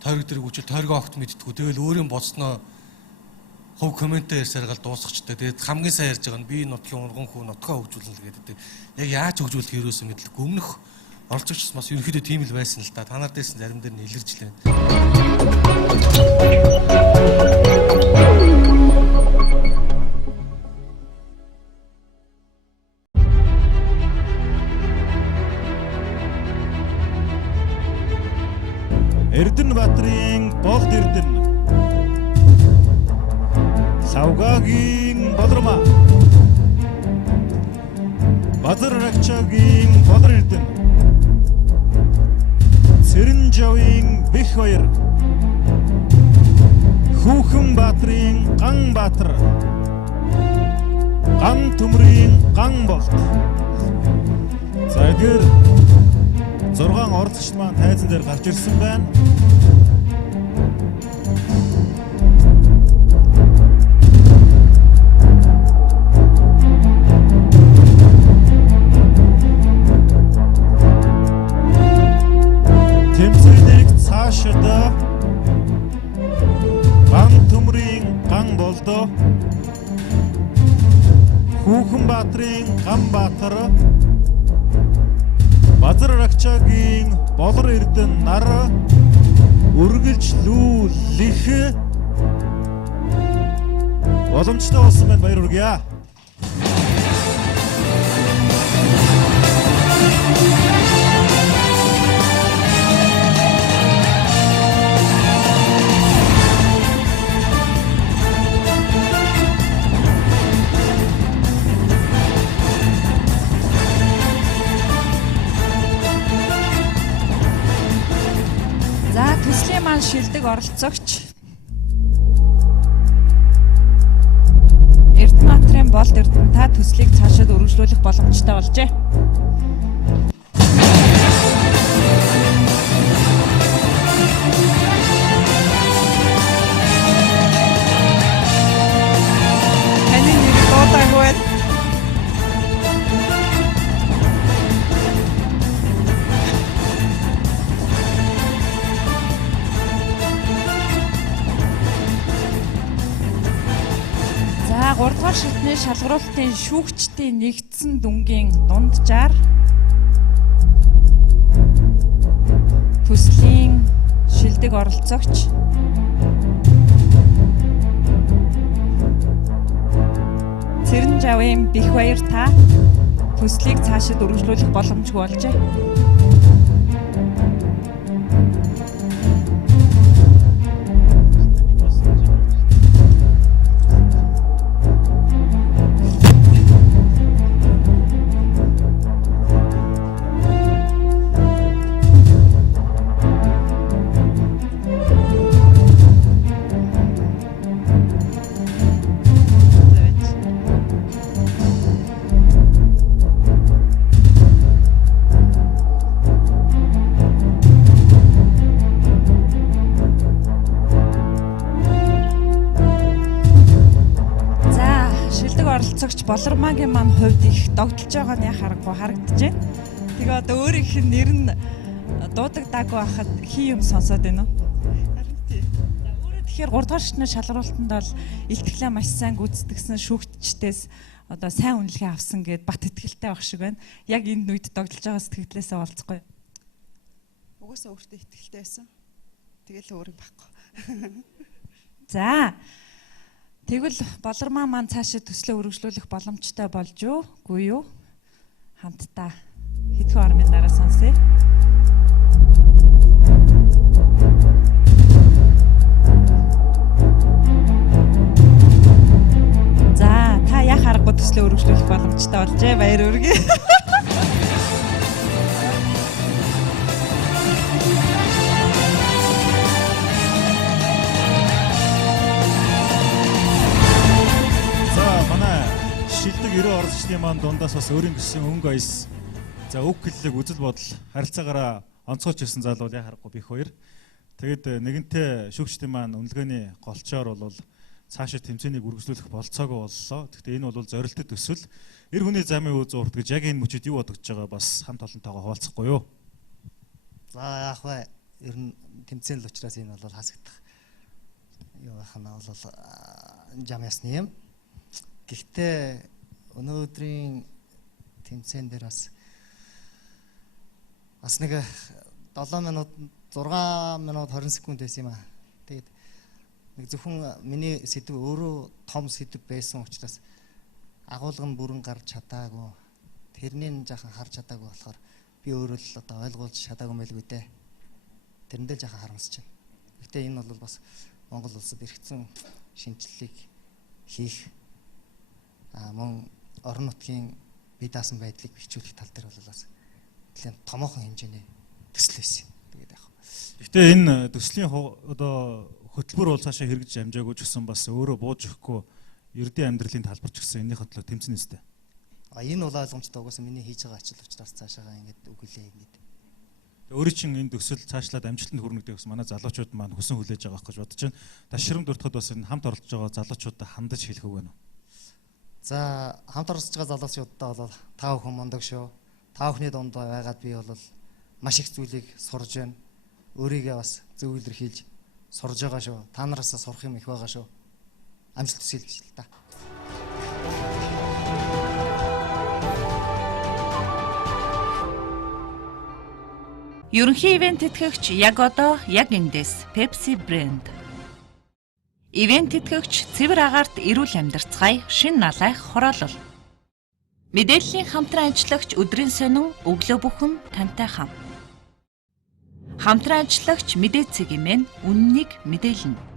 тойрог дээр үчил тойргоо огт мэддэггүй тэгэл өөрийн боцноо хов комментээр ярьсаргаал дуусчихдаг. Тэгээд хамгийн сайн ярьж байгаа нь би нутгийн урган хүү нутгаа хөгжүүлнэ гэдэг. Яг яаж хөгжүүлэх юусоо мэдлэггүй. Өмнөх оролцогчс бас ерөнхийдөө тийм л байсан л да. Та нар дээрсэн зарим дээр нь илэрч лээ. Эрдэнэбаатрын болд эрдэнэ Савгагийн болормаа Базаррагчагийн болор эрдэнэ Цэрэнжавын бэх хоёр Хүүхэнбаатрын ган баатар Ган төмрийн ган болд. За эдгээр 6 оролцогч маань тайзан дээр гарч ирсэн байна. Тэмцээнийг цаашид ган төмрийн ган болдоо. Хүүхэнбаатрын ган баатар Базаррагчагийн болор эрдэнэ нар үргэлжлүүлэх боломжтой болсон байна. Баяр хүргэе. Төслийн маань шилдэг оролцогч Эрдэнэбаатрын болд эрдэнэ та төслийг цаашид өргөжлүүлэх боломжтой болжээ. Таны нэр дуудаагүй байна. За 3 дугаар шатны шалгаруулалтын шүүгчдийн нэгдсэн дүнгийн дунджаар төслийн шилдэг оролцогч Цэрэнжавын бэх баяр та төслийг цаашид өргөжлүүлэх боломжгүй болжээ. Оролцогч Болормагийн маань хувьд их догтлж байгаа нь харахгүй харагдаж байна. Тэгээ одоо өөрийнх нь нэр нь дуудагдаагүй байхад хий юм сонсоод байна уу? Харин тий. За өөрөө тэгэхээр 3 дугаар шатны шалгаруулалтанд бол илтгэлээ маш сайн гүйцэтгэсэн шүүгчдээс одоо сайн үнэлгээ авсан гэд бат итгэлтэй байх шиг байна. Яг энэ үед догтлж байгаа сэтгэлдээсээ олцохгүй. Угаасаа өөртөө итгэлтэй байсан. Тэгэл өөр юм байхгүй. За тэгвэл Болормаа маань цаашаа төслөө өргөжлүүлэх боломжтой болж юу? Үгүй юу? Хамтдаа хэдхэн орны дараа сонсъё. За та яа харахгүй төслөө мэргэжлээ үргэлжлүүлэх боломжтой болжээ. Баяр хүргэе. Шилдэг 90 оролцогчдын маань дундаас бас өөрийн гэсэн өнгө аяс. За үг хэллэг үзэл бодол харилцаагаараа онцгойч ирсэн залуу яа харахгүй бих хоёр. Тэгэд нэгэнтээ шүүгчдийн маань үнэлгээний голчоор бол цаашаа тэмцээнийг үргэлжлүүлэх болцоогүй боллоо. Гэхдээ энэ бол зорилттой төсөл. Эр хүний замын үе зурд гэж яг энэ мөчөд юу бодогдож байгаа бас хамт олонтойгоо хуваалцахгүй юу? За яах вэ? Ер нь тэмцээн л учраас энэ бол хасагдах. Юу хана бол жам ясны юм. Гэхдээ өнөөдрийн тэмцээн дээр бас нэг 7 минут 6 минут 20 секунд байсан юм аа. Тэгээд нэг зөвхөн миний сэдв өөрөө том сэдв байсан учраас агуулга нь бүрэн гарч чадаагүй. Тэрнийг жаахан харж чадаагүй болохоор би өөрөө л одоо ойлгуулж чадаагүй мэлгүй дээ. Тэрэндээ жаахан харамсаж байна. Гэхдээ энэ бол бас Монгол улсад эргэцэн шинжилгээг хийх мөн орон нутгийн бие даасан байдлыг бэхжүүлэх тал дээр бол бас нэлээд томоохон хэмжээний төсөл байсан. Тэгээд яг. Гэхдээ энэ төслийн одоо хөтөлбөр бол цаашаа хэрэгж амжаагүй ч гэсэн бас өөрөө бууж өгөхгүй ердийн амьдралын талбар ч гэсэн энэний хөтлөө тэмцэн нэстэй. Энэ бол ойлгомжтой угаасаа миний хийж байгаа ажил учраас цаашаа ингэж үгэлээ ингэж. Өөрийн чинь энэ төсөл цаашлаад амжилтанд хүрнэ гэдэг бас манай залуучууд маань хүсэн хүлээж байгаа гэж бодож байна. Ташрамд дуртахад бас энэ хамт оролцож байгаа залуучуудад хандаж хэлэх үг байна уу? За хамт оролцож байгаа залуучуудаа бол та бүхэн мундаг шүү. Та бүхний дунд байгаад би бол маш их зүйлийг сурж байна. Өөрийгөө бас зөв илэрхийлж сурж байгаа шүү. Та нараас сурах юм их байгаа шүү. Амжилт хүсье гэж л та. Ерөнхий ивент тэтгэгч яг одоо яг эндээс Pepsi брэнд. Ивент тэтгэгч цэвэр агаарт эрүүл амьдарцгаая шин налайх хороолол. Мэдээллийн хамтран ажиллагч өдрийн сонин өглөө бүхэн тантай хам. Хамтран ажиллагч мэдээ цэгийн мэн үннийг мэдээлнэ.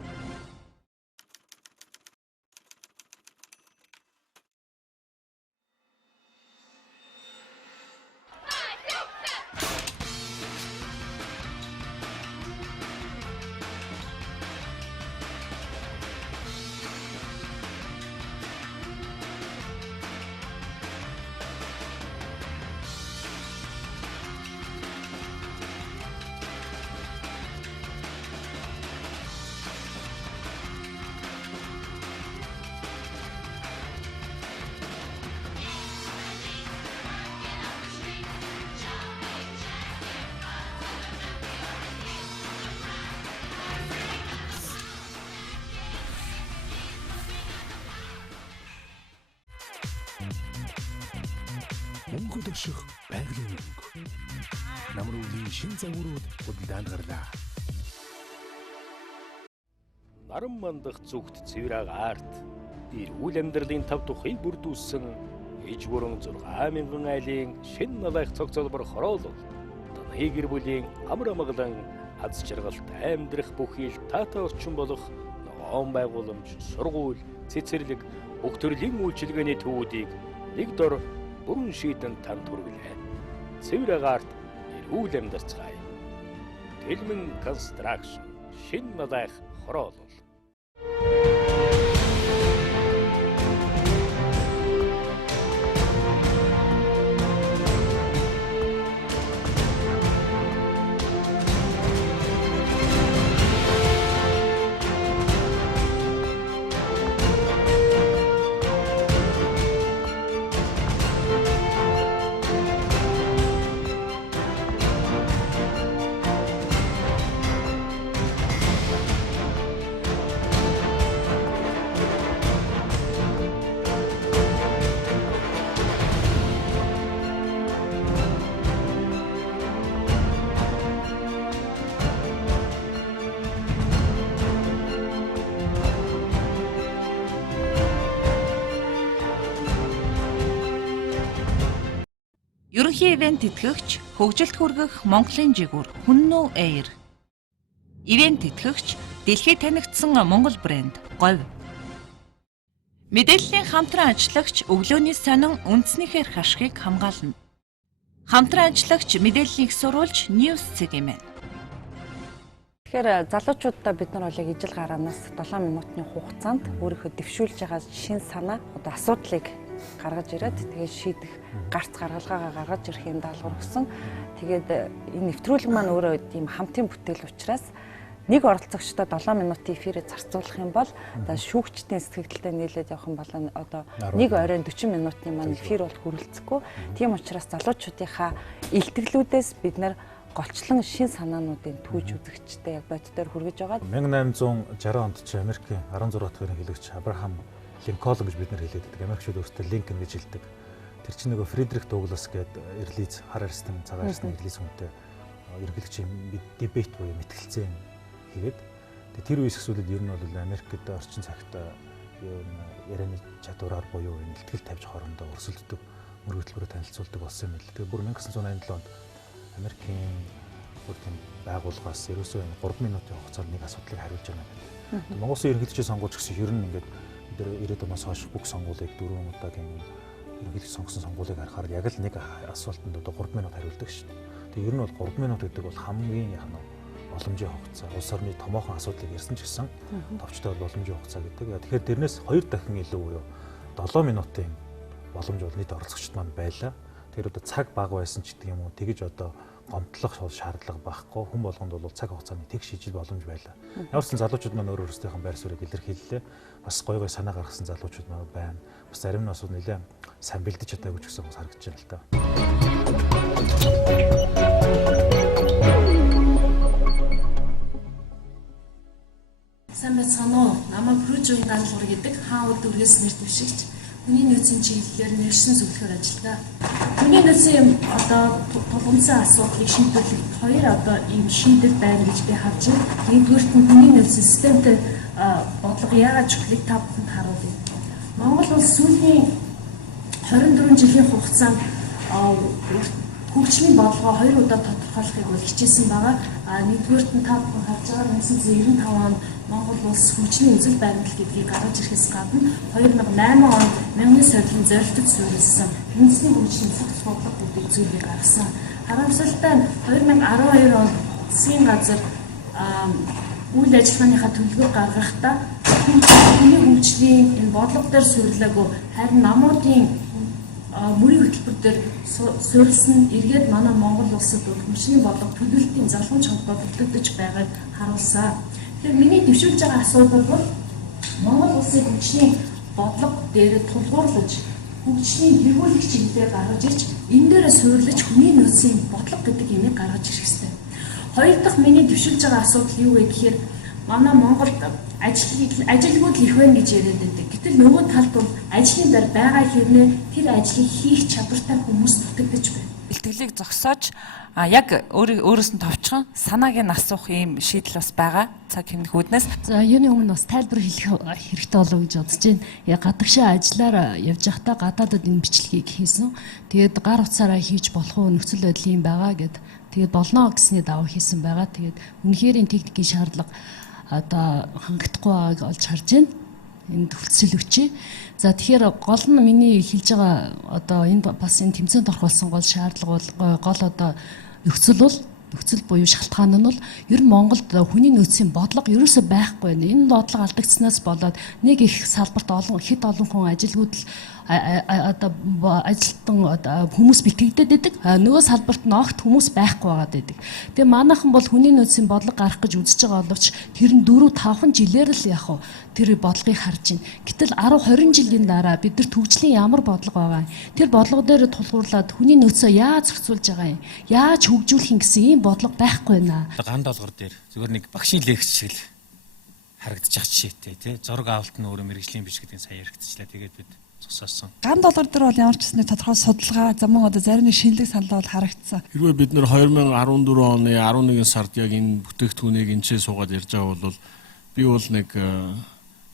Мөнгө дөшөх байгалийн мөнгө. Намруулийн шин загварууд худалдаанд гарлаа. Наран мандах зүгт цэвэр агаарт эрүүл амьдралын тав тухыг бүрдүүлсэн иж бүрэн 6,000 айлын шин налайх цогцолбор хороолол таны гэр бүлийн амар амгалан аз жаргалт амьдрах бүхий л таатай орчин болох ногоон байгууламж, сургууль, цэцэрлэг, бүх төрлийн үйлчилгээний төвүүдийг нэг дор бүрэн шийдэн танд хүргэлээ. Цэвэр агаарт эрүүл амьдарцгаая. Тэлмэн констракшн шин налайх хороолол. Ерөнхий ивент тэтгэгч хөгжилд хүргэх Монголын жигүүр Хүннүү Air. Ивент тэтгэгч дэлхийд танигдсан Монгол брэнд Говь. Мэдээллийн хамтран ажиллагч өглөөний сонин үндснийхэр хашгийг хамгаална. Хамтран ажиллагч мэдээллийг сурвалж News CGM. Тэгэхээр залуучуудаа бид нар бол яг ижил гараанаас 7 минутын хугацаанд өөрийнхөө дэвшүүлж байгаа шин санаа одоо асуудлыг гаргаж ирээд тэгээд шийдэх гарц гаргалгаагаа гаргаж ирэх юм даалгавар өгсөн. Тэгээд энэ нэвтрүүлэг маань өөрөө ийм хамтын бүтээл учраас нэг оролцогчдод 7 минутын эфирээ зарцуулах юм бол одоо шүүгчдийн сэтгэлдээ нийлээд явах юм бол одоо нэг оройн 40 минутын маань эфир бол хүрэлцэхгүй. Тийм учраас залуучуудынхаа илтгэлүүдээс бид нар голчлон шин санаануудын түүж үзэгчтэй яг боддоор хүргэж байгаа. 1860 онд ч Америкийн 16 дахь ерөнхий хэлэгч Абрахам Линкольн гэж бид нар хэлээд байдаг. Америкчууд өөрсдөө Линкольн гэж хэлдэг. Тэр чинь нөгөө Фридрих Дуглас гэдэг эрлиз хар арстан цагаан арстан эрлиз хүнтэй ерөнхийлөгчийн дебет буюу мэтгэлцээ хийгээд тэр үеэс эхлээд ер нь бол Америкт орчин цагт ярианы чадвараар буюу нэлтгэл тавьж хоорондоо өрсөлддөг мөр хөтөлбөрөөр танилцуулдаг болсон юм л. Тэгээ бүр 1987 онд Америкийн бүр тийм байгууллагаас ерөөсөө 3 минутын хугацаанд нэг асуудлыг хариулж байгаа юм байна. Монгол Улсын ерөнхийлөгчийн сонгуульч гэсэн ер нь ингээд тэр 90-ад оноос хойш бүх сонгуулийг 4 удаагийн ерөнхийлөгч сонгосон сонгуулийг харахаар яг л нэг асуултанд одоо 3 минут хариулдаг шүү дээ. Тэгээ ер нь бол 3 минут гэдэг бол хамгийн яг нь боломжийн хугацаа. Улс орны томоохон асуудлыг ярьсан ч гэсэн товчтой боломжийн хугацаа гэдэг. Тэгэхээр дэрнээс 2 дахин илүү буюу 7 минутын боломж бол нийт оролцогчд маань байлаа. Тэр одоо цаг бага байсан ч гэдэг юм уу тэгэж одоо гомдлох шаардлага байхгүй. Хүн болгонд бол цаг хугацааны тэг шийдэл боломж байлаа. Явсан залуучууд маань өөр өөрсдийнхээ байр суурийг илэрхийллээ. Бас гой санаа гаргасан залуучууд маань байна. Бас зарим нь бас нэлээд сайн бэлдэж чадаагүй ч гэсэн бас харагдаж байна л та. Сайн байцгаана уу? Намайг Пружийн ганцлуур гэдэг хаан үл дүргээс нэр дэвшигч хүний нөөцийн чиглэлээр нэршин зөвлөхөр ажилладаг. Хүний нөөцийн одоо тулгымсан асуудлыг шийдвэрлэх 2 одоо ийм шийдэл байна гэж би харж байна. Нэгдүгээрт нь хүний нөөцийн системтэй бодлого яагаад чухлыг та бүхэнд харуулъя. Монгол улс сүүлийн 24 жилийн хугацаанд хөгжмийн бодлогоо 2 удаа тодорхойлохыг бол хичээсэн байгаа. Нэгдүгээрт нь та бүхэн харж байгаа 1995 онд Монгол улс хөгжмийн үзэл баримтлал гэдгийг гаргаж ирэхээс гадна 2008 онд мянган сорилын зорилтод суурилсан үндэсний хөгжлийн цогц бодлого гэдэг зүйлийг гаргасан. Харамсалтай нь 2012 онд засгийн газар үйл ажиллагааныхаа төлөвлөгөө гаргахдаа хүний хөгжлийн энэ бодлого дээр суурилаагүй харин намуудын мөрийн хөтөлбөр дээр суурилсан эргээд манай Монгол улсад хөгжлийн бодлого төлөвлөлтийн залхуун чанга бүрдэгдэж байгааг харуулсан. Тэгэхээр миний дэвшүүлж байгаа асуудал бол Монгол улсын хөгжлийн бодлого дээр тулгуурлаж хөгжлийн эргүүлэх чиглэлээр гаргаж ирж энэ дээрээ суурилж хүний нөөцийн бодлого гэдэг юмыг гаргаж ирэх хэрэгтэй. Хоёр дахь миний дэвшүүлж байгаа асуудал юу вэ гэхээр манай Монголд ажилгүйд их байна гэж яриад байдаг. Гэтэл нөгөө талд бол ажлын дээр байгаа хэрнээ тэр ажлыг хийх чадвартай хүмүүс бүртгэж байна. Бэлтгэлийг зогсоож яг өөрөөс нь товчхон санааг нь асуух юм шийдэл бас байгаа цаг хэмнэх үүднээс. За юуны өмнө бас тайлбар хэлэх хэрэгтэй болов гэж бодож байна. Яг гадагшаа ажиллаар явж байхдаа гадаадад энэ бичлэгийг хийсэн. Тэгээд гар утсаараа хийж болох уу нөхцөл байдал юм байгаа гэд. Тэгээд болно гэсний даваа хийсэн байгаа. Тэгээд үнэхээр энэ техникийн шаардлага одоо хангагдахгүй байгааг олж харж байна. Энэ төвлөсөл өчөө. За тэгэхээр гол нь миний хэлж байгаа одоо энэ бас энэ тэмцээнд орох болсон гол шаардлага бол гол одоо нөхцөл буюу шалтгаан нь бол ер нь Монголд хүний нөөцийн бодлого ерөөсөй байхгүй байна. Энэ бодлого алдагдсанаас болоод нэг их салбарт хэд олон хүн ажилгүйд одоо ажилтан хүмүүс бэлтгэгдээд байдаг. Нөгөө салбарт нь огт хүмүүс байхгүй байгаад байдаг. Тэгээ манайхан бол хүний нөөцийн бодлого гарах гэж үзэж байгаа боловч тэр нь 4-5 жилээр л яг хөө тэр бодлогыг харж байна. Гэтэл 10-20 жилийн дараа бид нар төвчлийн ямар бодлого байгаа юм? Тэр бодлого дээр тулгуурлаад хүний нөөцөө яаж зохицуулж байгаа юм? Яаж хөгжүүлэх юм гэсэн ийм бодлого байхгүй байна. Ган долгор дээр зүгээр нэг багшийн лекц шиг л харагдаж байгаа жишээтэй тий. Зураг авалт нь өөрөө мэрэгжлийн биш гэдгийг сайн яригдчихлаа. Тэгээд бид зогсоосон. Ган долгор дээр бол ямар ч гэсэн тодорхой судалгаа замун одоо зарим нэг шинэлэг санал бол харагдсан. Хэрвээ бид нэр 2014 оны 11 сард яг энэ бүтээгдэхүүнийг энэчээ суугаад ярьж байгаа бол би бол нэг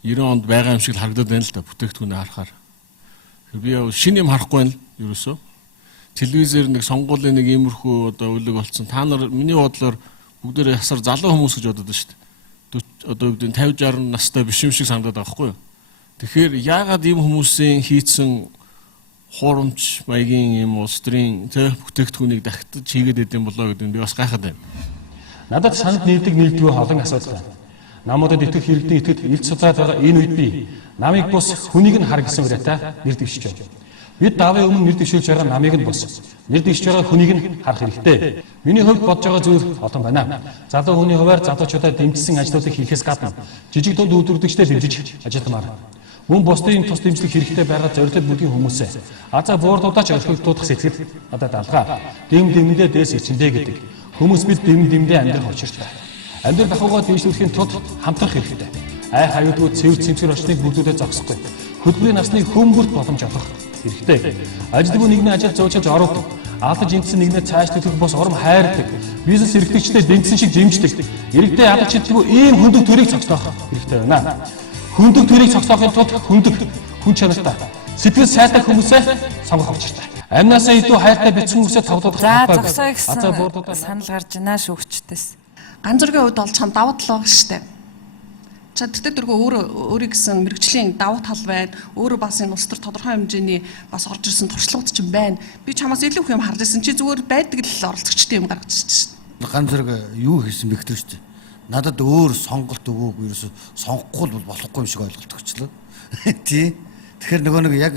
90 онд байгаа юм шиг харагдаад байна л да бүтээгдэхүүнээ харахаар. Би шинэ юм харахгүй байна л ерөөсөө. Телевизээр нэг сонгуулийн нэг иймэрхүү одоо үлэг болцсон. Та нар миний бодлоор бүгдээ ясаар залуу хүмүүс гэж бодод байна шүү дээ. Одоо үүдэн 50-60 настай биш юм шиг санагдаад байгаа байхгүй юу? Тэгэхээр яагаад ийм хүмүүсийн хийцэн хуурамч маягийн ийм улс төрийн бүтээгдэхүүнийг дахиж хийгээд идэм болоо гэдэг нь би бас гайхаад байна. Надад санд нийлдэггүй олон асуудал байна. Намуудад итгэх хэрэгтэн итгэд илт судраад байгаа энэ үед би намыг бус хүнийг нь хар гэсэн үрэтэй нэр дэвшиж байна. Бид давын өмнө нэр дэвшүүлж байгаа намыг нь бус нэр дэвшиж байгаа хүнийг нь харах хэрэгтэй. Миний хувьд бодож байгаа зүйл олон байна. Залуу хүний хуваар залуучуудад дэмжсэн ажлуудыг хийхээс гадна жижиг дунд үйлдвэрлэгчдээ дэмжиж ажилламаар. Мөн бусдын тус дэмжлэг хэрэгтэй байгаа зорилт бүдгийн хүмүүсээ азаа буурдуудаач орхигдуулах сэтгэл одоо даалгаа. Дэм дэмдээ дээс ичэндээ гэдэг. Хүмүүс бид дэм дэмдээ амьдрах учиртай. Амьдрал ахуйгаа дэмжлэхийн тулд хамтрах хэрэгтэй. Ай хавьдгүй цэвэр цэмцэр орчныг бүрдүүлээ зогсохгүй. Хөдөлмөрийн насны хүмүүрт боломж олох хэрэгтэй. Ажилтны нийгмийн ажил зөөлж орох, алдаж ингэсэн нэгнээ цааш төлөх бос ором хайрдаг, бизнес эрхлэгчдээ дэмжсэн шиг дэмждэг, иргэдээ ядаж чаддгүй ийм хөндөг төрийг зогсоох хэрэгтэй байна. Хөндөг төрийг зогсоохын тулд хөндөг, хүн чанартай, сэтгэл сайтай хүмүүсээ сонгох учиртай. Амнасаа илүү хайртай бицэн хүмүүсээ тоглох хэрэгтэй. За зогсоо гэсэн санал гарч байна шүүгчдээс. Ганц зургийн хувьд бол чам давуу тал байгаа шүү дээ. Чаддаг дөргөө өөрийн гэсэн мэрэгжлийн давуу тал байна. Өөрөө бас энэ улс төр тодорхой хэмжээний бас орж ирсэн туршлагууд ч юм байна. Би чамаас илүү их юм харж ирсэн. Чи зүгээр байдаг л оролцогчтой юм гаргаж ирсэн шүү дээ. Ганц зэрэг юу хийсэн бэ гэдэг шүү дээ. Надад өөр сонголт өгөөгүй ерөөсө сонгохгүй бол болохгүй юм шиг ойлголт өгчлөө. Тий. Тэгэхээр нөгөө нэг яг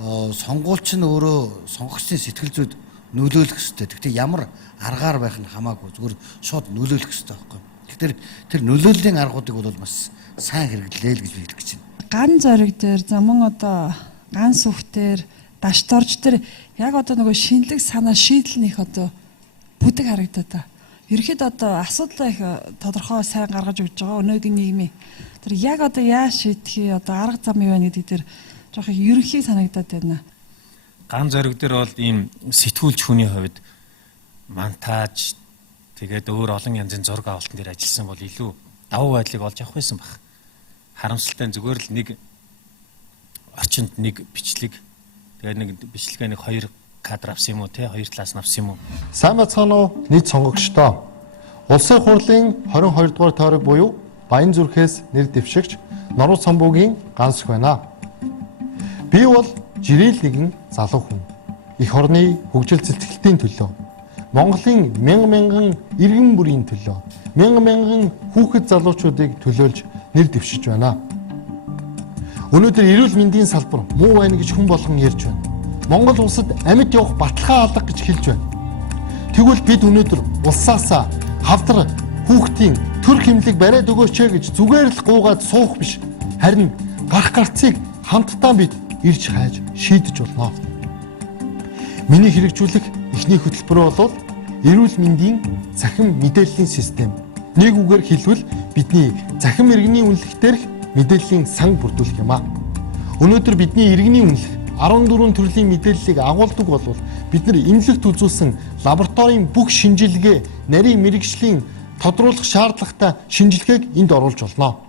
сонгуульч нь өөрөө сонгогчдын сэтгэл зүйд нөлөөлөх хэрэгтэй. Гэхдээ ямар аргаар байх нь хамаагүй зүгээр шууд нөлөөлөх хэрэгтэй байхгүй. Тэгэхээр тэр нөлөөллийн аргуудыг бол бас сайн хэрэглэе л гэж би хэлэх гэж байна. Ган зориг дээр замун одоо ган сүхтэр дашторж дээр яг одоо нөгөө шинэлэг санаа шийдэл нөх одоо бүдэг харагдаад та. Ерхэд одоо асуудал их тодорхой сайн гаргаж өгч байгаа өнөөгийн нийгмийн тэр яг одоо яаж шийдэхий одоо арга зам юу вэ гэдэг дээр жоох их ерөнхий санагдаад байна. Ган зориг дээр бол ийм сэтгүүлч хүний хувьд монтаж тэгээд өөр олон янзын зураг авалтан дээр ажилласан бол илүү давуу байдлыг олж авах байсан баг. Харамсалтай зүгээр л нэг орчинд нэг бичлэг тэгээд нэг бичлэгээ нэг 2 кадр авсан юм уу те 2 талаас нь авсан юм уу. Сайн бацхан уу нийт сонгогчдоо. Улсын хурлын 22 дугаар тойрог буюу Баян зүрхээс нэр дэвшигч Норуу Самбуугийн ганц байна. Би бол жирээл нэгэн залуу хүн. Эх орны хөгжил цэцгэлтийн төлөө Монголын мянган иргэн бүрийн төлөө мянган хүүхэд залуучуудыг төлөөлж нэр дэвшиж байна. Өнөөдөр эрүүл мэндийн салбар муу байна гэж хүн болгон ярьж байна. Монгол улсад амьд явах баталгаа алга гэж хэлж байна. Тэгвэл бид өнөөдөр улсаасаа хавдар хүүхдийн төр хэмлэг бариад өгөөч гэж зүгээр л гуугаад суух биш. Харин гарах гарцыг хамтдаа бид ирж хайж шийдэж болно. Миний хэрэгжүүлэх эхний хөтөлбөр бол эрүүл мэндийн цахим мэдээллийн систем. Нэг үгээр хэлбэл бидний цахим иргэний үнэлэх дээрх мэдээллийн сан бүрдүүлэх юм а. Өнөөдөр бидний иргэний үнэлэх 14 төрлийн мэдээллийг агуулдаг бол бид нар эмнэлэгт үзүүлсэн лабораторийн бүх шинжилгээ, нарийн мэрэгжлийн тодруулах шаардлагатай шинжилгээг энд оруулж болно.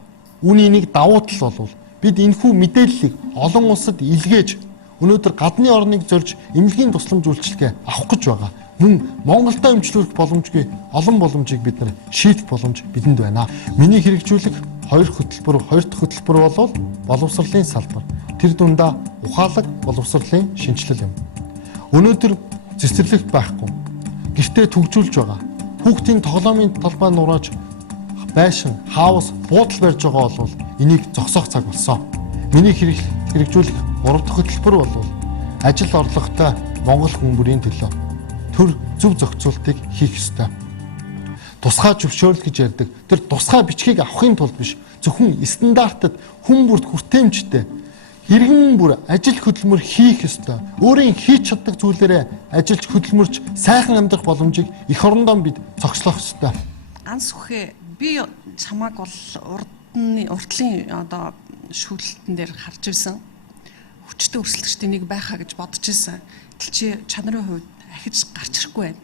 Үүний нэг давуу тал бол бид энэхүү мэдээллийг олон улсад илгээж өнөөдөр гадны орныг зорж эмнэлгийн тусламж үйлчилгээ авах гэж байгаа. Мөн Монголдо эмчлүүлэх боломжгүй олон боломжийг бид нар шийдэх боломж бидэнд байна. Миний хэрэгжүүлэх хоёр дахь хөтөлбөр бол боловсролын салбар. Тэр дундаа ухаалаг боловсролын шинжилэл юм. Өнөөдөр цэцэрлэгт байхгүй. Гэртээ төгжүүлж байгаа. Хүүхдийн тоглоомын талбай нурааж байшин, хаус, буудал барьж байгаа бол энийг зогсоох цаг болсон. Миний хэрэгжүүлэх 3 дахь хөтөлбөр бол ажил орлоготой Монгол хүн бүрийн төлөө төр зөв зохицуултыг хийх ёстой. Тусгай зөвшөөрөл гэж ярьдаг. Тэр тусгай бичгийг авахын тулд биш, зөвхөн стандартад хүн бүрт хүртээмжтэй иргэн бүр ажил хөдөлмөр хийх ёстой. Өөрийн хийж чаддаг зүйлээрээ ажиллаж хөдөлмөрч сайхан амьдрах боломжийг эх орондоо бид цогцлох ёстой. Ганц үхээ би чамааг бол уртлын одоо шүүлтэн дээр харж ирсэн. Хүчтэй өрсөлдөгчтэй нэг байхаа гэж бодож ирсэн. Тэл чи чанарын хувьд ахиж гарч ирэхгүй байна.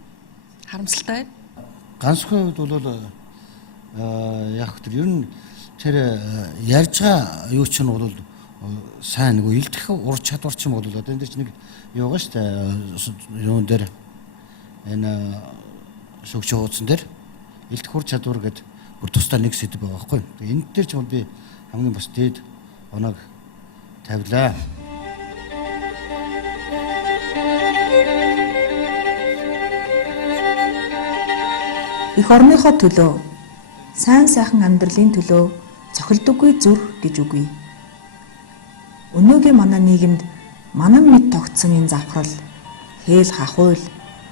Харамсалтай байна. Ганц үхээ бол яг тэр ер нь тэр ярьж байгаа юу ч нь бол сайн нэг илтгэх ур чадвар ч юм бол одоо энэ дээр нэг юу байгаа шүү дээ. Юун дээр энэ шүгч хуудсан дээр илтгэх ур чадвар гэдэг бүр тусдаа нэг сэдв байгаа байхгүй. Энэ дээр ч бол би хамгийн бас дээд оног тавилаа. Эх орныхоо төлөө, сайн сайхан амьдралын төлөө цохилдоггүй зүр гэж үгүй. Өнөөгийн манай нийгэмд манан мэд тогтсон энэ завхрал, хээл хахуйл,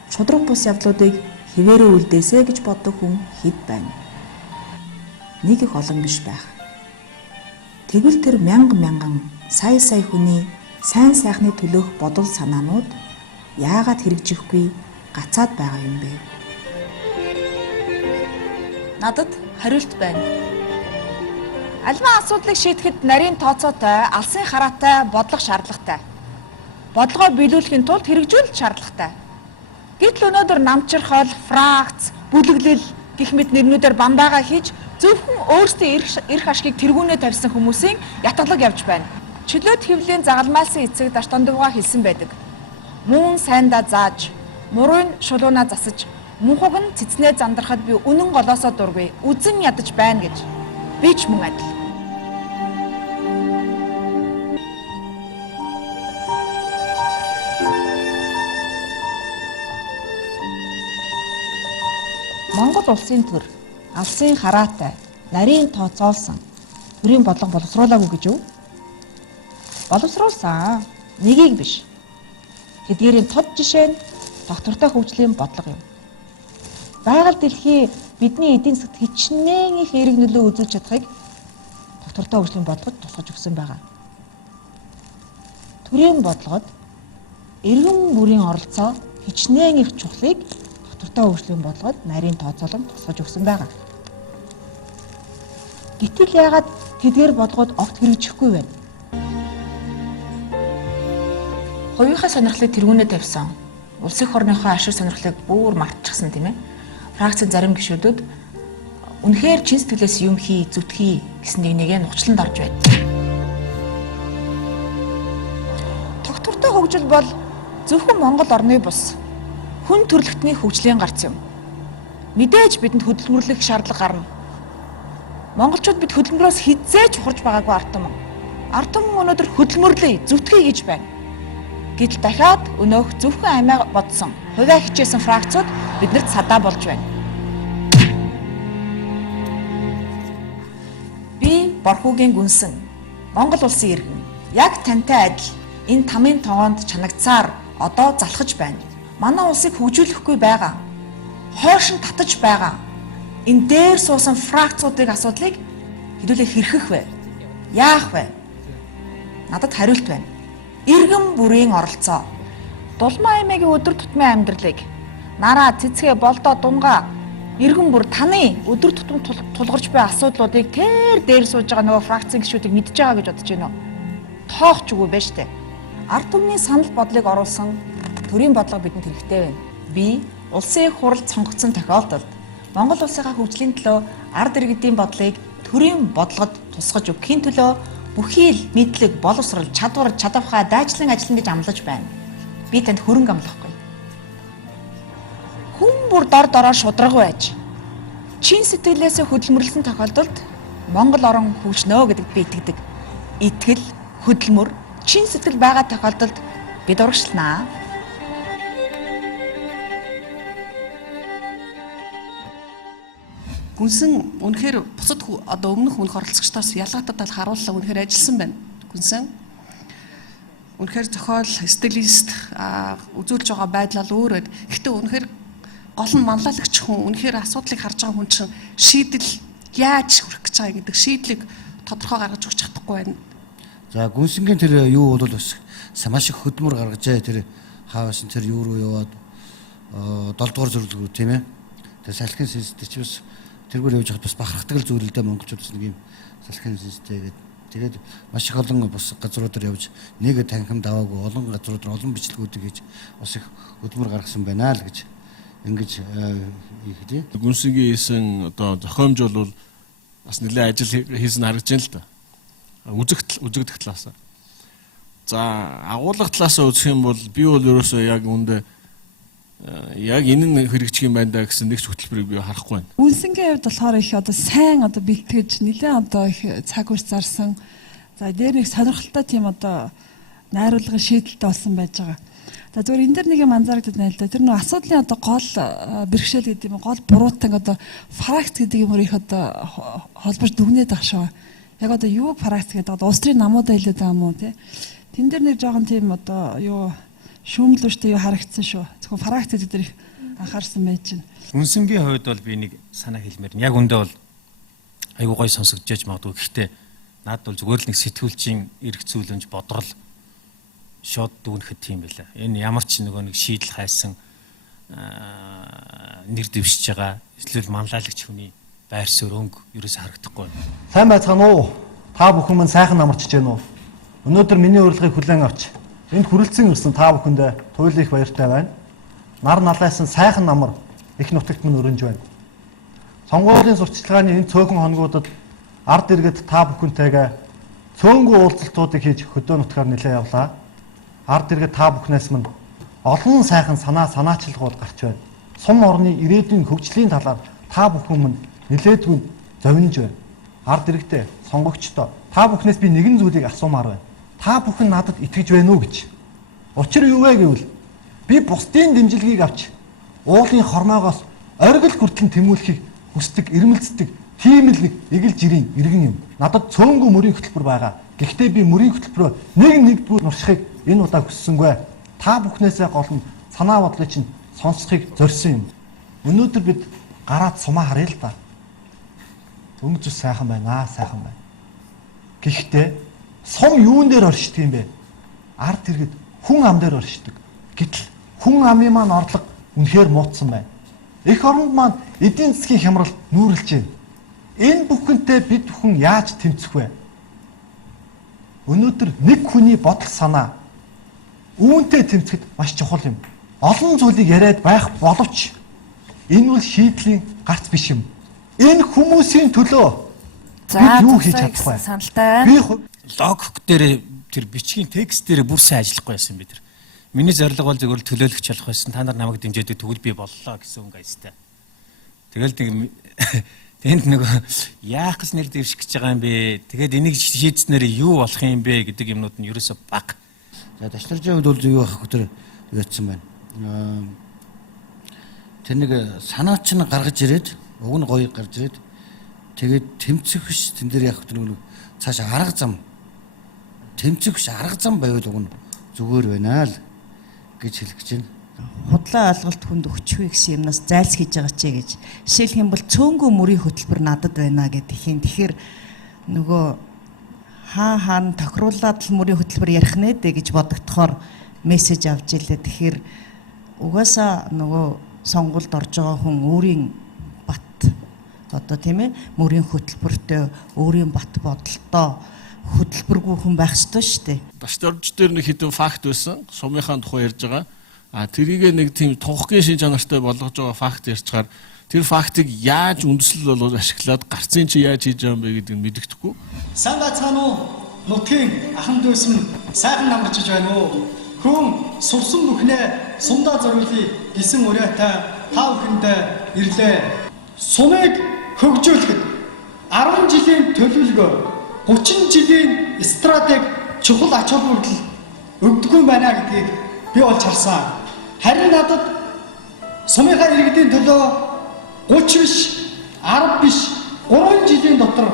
шудраг бус явдлуудыг хэвээрээ үлдээсэ гэж боддог хүн хэд байна. Нэг их олон биш байх. Тэгвэл тэр мянган сая хүний сайн сайхны төлөөх бодол санаанууд яагаад хэрэгжихгүй гацаад байгаа юм бэ? Надад хариулт байна. Альва асуудлыг шийдэхэд нарийн тооцоотой, алсын хараатай бодлого шаардлагатай. Бодлогоо биелүүлэхийн тулд хэрэгжүүлэлт шаардлагатай. Гэтэл өнөөдөр намчирхол, фракц, бүлэглэл гэх мэт нэрнүүдээр бамбаагаа хийж зөвхөн өөрсдийн эрх ашгийг тэргүүнээ тавьсан хүмүүсийн ятгалаг явж байна. Чөлөөт хэвлийн загалмайлсан эцэг Даштандовга хэлсэн байдаг. Мөн сайндаа зааж, мурын шулуунаа засаж, мөнхөг нь цэцнээ зандрахад би үнэн голоосоо дургүй, үзэн ядаж байна гэж. Би ч мөн адил. Монгол улсын төр алсын хараатай, нарийн тооцоолсон төрийн бодлого боловсруулаагүй гэж юу? Боловсруулсан. Нэгийг биш. Тэдгээрийн тод жишээ нь доктортой хөгжлийн бодлого юм. Байгаль дэлхий бидний эдийн засагт хичнээн их эерэг нөлөө үзүүлж чадахыг доктортой хөгжлийн бодлогод тусгаж өгсөн байгаа. Төрийн бодлогод эргэн бүрийн оролцоо хичнээн их чухлыг доктортой хөгжлийн бодлогод нарийн тооцоолон тусгаж өгсөн байгаа. Гэтэл яагаад тэдгээр бодлогод огт хэрэгжихгүй байна? Хувийнхаа сонирхлыг тэргүүнээ тавьсан, улс их орныхоо ашиг сонирхлыг бүр мартчихсан тийм ээ. Фракцийн зарим гишүүдүүд үнэхээр чин сэтгэлээс юм хий, зүтгэе гэсэн нэгэ нухчлан дарж байна. Доктортой хөгжил бол зөвхөн Монгол орны бус хүн төрөлхтний хөгжлийн гарц юм. Мэдээж бидэнд хөдөлмөрлөх шаардлага гарна. Монголчууд бид хөдөлмөрөөс хизээж ухарж байгаагүй ард түмэн. Ард түмэн өнөөдөр хөдөлмөрлөе, зүтгэе гэж байна. Гэтэл дахиад өнөөх зөвхөн амиа бодсон, хувиа хичээсэн фракцууд биднэрт садаа болж байна. Би Борхуугийн гүнсэн, Монгол улсын иргэн, яг тантай адил энэ тамийн тогоонд чанагцаар одоо залхаж байна. Манай улсыг хөгжүүлэхгүй байгаа. Хойш нь татаж байгаа. Энэ дээр суусан фракцуудыг асуудлыг хэдүүлээ хэрхэх вэ? Яах вэ? Надад хариулт байна. Иргэн бүрийн оролцоо. Дулмаа эмээгийн өдөр тутмын амьдралыг нараа, цэцгээ, болдоо, дунгаа иргэн бүр таны өдөр тутам тулгарч буй асуудлуудыг дээр сууж байгаа нөгөө фракцийн гишүүдийг мэдж байгаа гэж бодож байна уу? Тоох ч үгүй байж тээ. Ард түмний санал бодлыг оруулсан төрийн бодлого бидэнд хэрэгтэй байна. Би улсын их хурал сонгогдсон тохиолдолд Монгол улсынхаа хөгжлийн төлөө ард иргэдийн бодлыг төрийн бодлогод тусгаж өгөхийн төлөө бүхий л мэдлэг, боловсрол, чадвар, чадавхай дайчлан ажиллана гэж амлаж байна. Би танд хөрөнгө амлахгүй. Хүн бүр дор дороо шудраг байж чин сэтгэлээсээ хөдөлмөрлсөн тохиолдолд Монгол орон хөгжнө гэдэгт би итгэдэг. Итгэл, хөдөлмөр, чин сэтгэл байгаа тохиолдолд бид урагшлнаа. Гүнсэн үнэхээр бусад одоо өмнөх өмнөх оролцогчдоос ялгаатай тал харууллаа үнэхээр ажилласан байна. Гүнсэн үнэхээр зохиол, стилист үзүүлж байгаа байдал өөрөө. Гэхдээ үнэхээр гол нь манлайлагч хүн үнэхээр асуудлыг харж байгаа хүн чинь шийдэл яаж хүрэх гэж байгаа гэдэг шийдлийг тодорхой гаргаж өгч чадахгүй байна. За гүнсэнгийн тэр юу бол бас маш их хөдөлмөр гаргажээ. Тэр хаасан тэр юу руу яваад 7 дугаар зөвлөгөө рүү тийм ээ. Тэр салхин систем ч бас тэргээр явж хад бас бахархдаг л зүйл л дээ монголчууд бас нэг юм салхин систем гэдэг. Тэгээд маш их олон бас газруудаар явж нэг танхим даваагүй олон газруудаар олон бичлэгүүдийг хийж бас их хөдөлмөр гаргасан байна л гэж ингэж хийх тийм. Гүнсэнгийн хийсэн одоо зохиомж бол бас нэлээд ажил хийсэн харагдаж байна л да. Үзэгдэх талаас. За агуулгах талаас үзэх юм бол би бол ерөөсөө яг үндэ яг энэ нь хэрэгжих юм байна да гэсэн нэг ч хөтөлбөрийг би харахгүй байна. Гүнсэнгийн хувьд болохоор их одоо сайн одоо бэлтгэж нэлээд одоо их цаг үр зарсан За дээр нэг сонирхолтой тийм одоо найруулгын шийдэлтэй болсон байж байгаа. За зөвхөн энэ дэр нэг юм анзаарагдаад байна л да. Тэр нэг асуудлын одоо гол бэрхшээл гэдэг юм гол буруутан одоо фракц гэдэг юм их одоо холбож дүгнээд байгаа шүү. Яг одоо юу фракц гэдэг одоо улс төрийн намуудаа хэлээд байгаа юм уу тий. Тэн дээр нэг жоохон тийм одоо юу шүүмлүүштэй юу харагдсан шүү. Зөвхөн фракц гэдэг дээр их анхаарсан байж байна. Үнсэнгийн хувьд бол би нэг санаа хэлмээр. Яг үндэ бол айгуу гой сонсогдож магадгүй. Гэхдээ надад бол зүгээр л нэг сэтгүүлчийн эрх зүйлэмж бодрол шууд дүгнэхэд тийм байлаа. Энэ ямар ч нөгөө нэг шийдэл хайсан нэр дэвшиж байгаа эсвэл манлайлагч хүний байр суурь өнгө ерөөсө харагдахгүй байна. Сайн байцгаана уу? Та бүхэн минь сайхан амарчж байна уу? Өнөөдөр миний урилгыг хүлээн авч энд хүрэлцэн ирсэн та бүхэндээ туйлын их баяртай байна. Нар налайсан сайхан намар их нутагт минь өрнөж байна. Сонгуулийн сурталчилгааны энэ цөөхөн хоногудад ард иргэд та бүхэнтэйгээ цөөнгүй уулзалтуудыг хийж хөдөө нутгаар нэлээ явлаа. Ард иргэд та бүхнээс минь олон сайхан санаачилгууд гарч байна. Сум орны ирээдүйн хөгжлийн талаар та бүхэн минь нэлээдгүй зовниж байна. Ард иргэдээ сонгогчдоо та бүхнээс би нэгэн зүйлийг асуумаар байна. Та бүхэн надад итгэж байна уу гэж. Учир юу вэ гэвэл би бусдын дэмжлэгийг авч уулын хормоогоос оргил хүртэл тэмүүлэхийг хүсдэг, ирмэлцдэг тийм л нэг эгэл жирийн иргэн юм. Надад цөөнгүй мөрийн хөтөлбөр байгаа. Гэхдээ би мөрийн хөтөлбөрөө нэгдүгээр нуршихыг энэ удаа хүссэнгүй. Та бүхнээсээ гол нь санаа бодлыг чинь сонсохыг зорьсон юм. Өнөөдөр бид гараад сумаа харъя л да. Өнгөж сайхан байна, сайхан байна. Гэхдээ сум юун дээр оршдог юм бэ? Ард иргэд хүн ам дээр оршдог. Гэтэл хүн амын маань орлого үнэхээр муутсан байна. Эх оронд маань эдийн засгийн хямрал нүүрлж байна. Энэ бүхэнтэй бид бүхэн яаж тэмцэх вэ? Өнөөдөр нэг хүний бодол санаа үүнтэй тэмцэхэд маш чухал юм. Олон зүйлийг яриад байх боловч энэ бол шийдлийн гарц биш юм. Энэ хүмүүсийн төлөө бид юу хийж чадах вэ? Саналтай би логик дээр тэр бичгийн текст дээр бүр сайн ажиллахгүй байсан би тэр. Миний зорилго бол зөвхөн төлөөлөгч болох байсан. Та нар намайг дэмжиж тэгвэл би боллоо гэсэн үг айстай. Тэгэл нэг тэнд нэг яах гэж нэр дэвших гэж байгаа юм бэ? Тэгээд энийг шийдснээр юу болох юм бэ гэдэг юмнууд нь ерөөсө баг. За Дашнаржийн хувьд бол юу ах хөтөр явагдсан байна. Тэр нэг санаа чинь гаргаж ирээд уг нь гоё гарч ирээд тэгээд тэмцэх биш тэн дээр яг хөтөр цааш арга зам тэмцэх биш арга зам байвал уг нь зүгээр байна л гэж хэлэх гэж байна. Худлаа ойлголт хүнд өгчихвэ гэсэн юмнаас зайлс хийж байгаа ч гэж. Жишээлх юм бол цөөнгөө мөрийн хөтөлбөр надад байна гэдэг юм. Тэгэхээр нөгөө хаан тохируулаад л мөрийн хөтөлбөр ярих нэ дэ гэж бодогдохоор мессеж авч илээ. Тэгэхээр угаасаа нөгөө сонгуульд орж байгаа хүн өөрийн бат одоо тийм ээ мөрийн хөтөлбөртөө өөрийн бат бодолтой хөтөлбөргүй хүн байх ёстой шүү дээ. Дашнарж дээр нэг хэдэн факт байсан. Сумынхаа тухай ярьж байгаа. Тэрийг нэг тийм тунхагийн шин чанартай болгож байгаа факт ярьчаар тэр фактыг яаж үндэслэл болоод ашиглаад гарцын чи яаж хийж байгаа юм бэ гэдгийг мэддэхгүй. Сайн байцгаана уу? Нутгийн ахан дүүс минь сайхан намарчж байна уу? Хүн сурсан бүхнээ сумдаа зориулъя гэсэн уриатай та бүхэндээ ирлээ. Сумыг хөгжүүлэхэд 10 жилийн төлөвлөгөө 30 жилийн стратеги чухал ач холбогдол өгдөггүй байна гэдгийг би олж харсан. Харин надад сумынхаа иргэдийн төлөө 30 биш 10 биш 3 жилийн дотор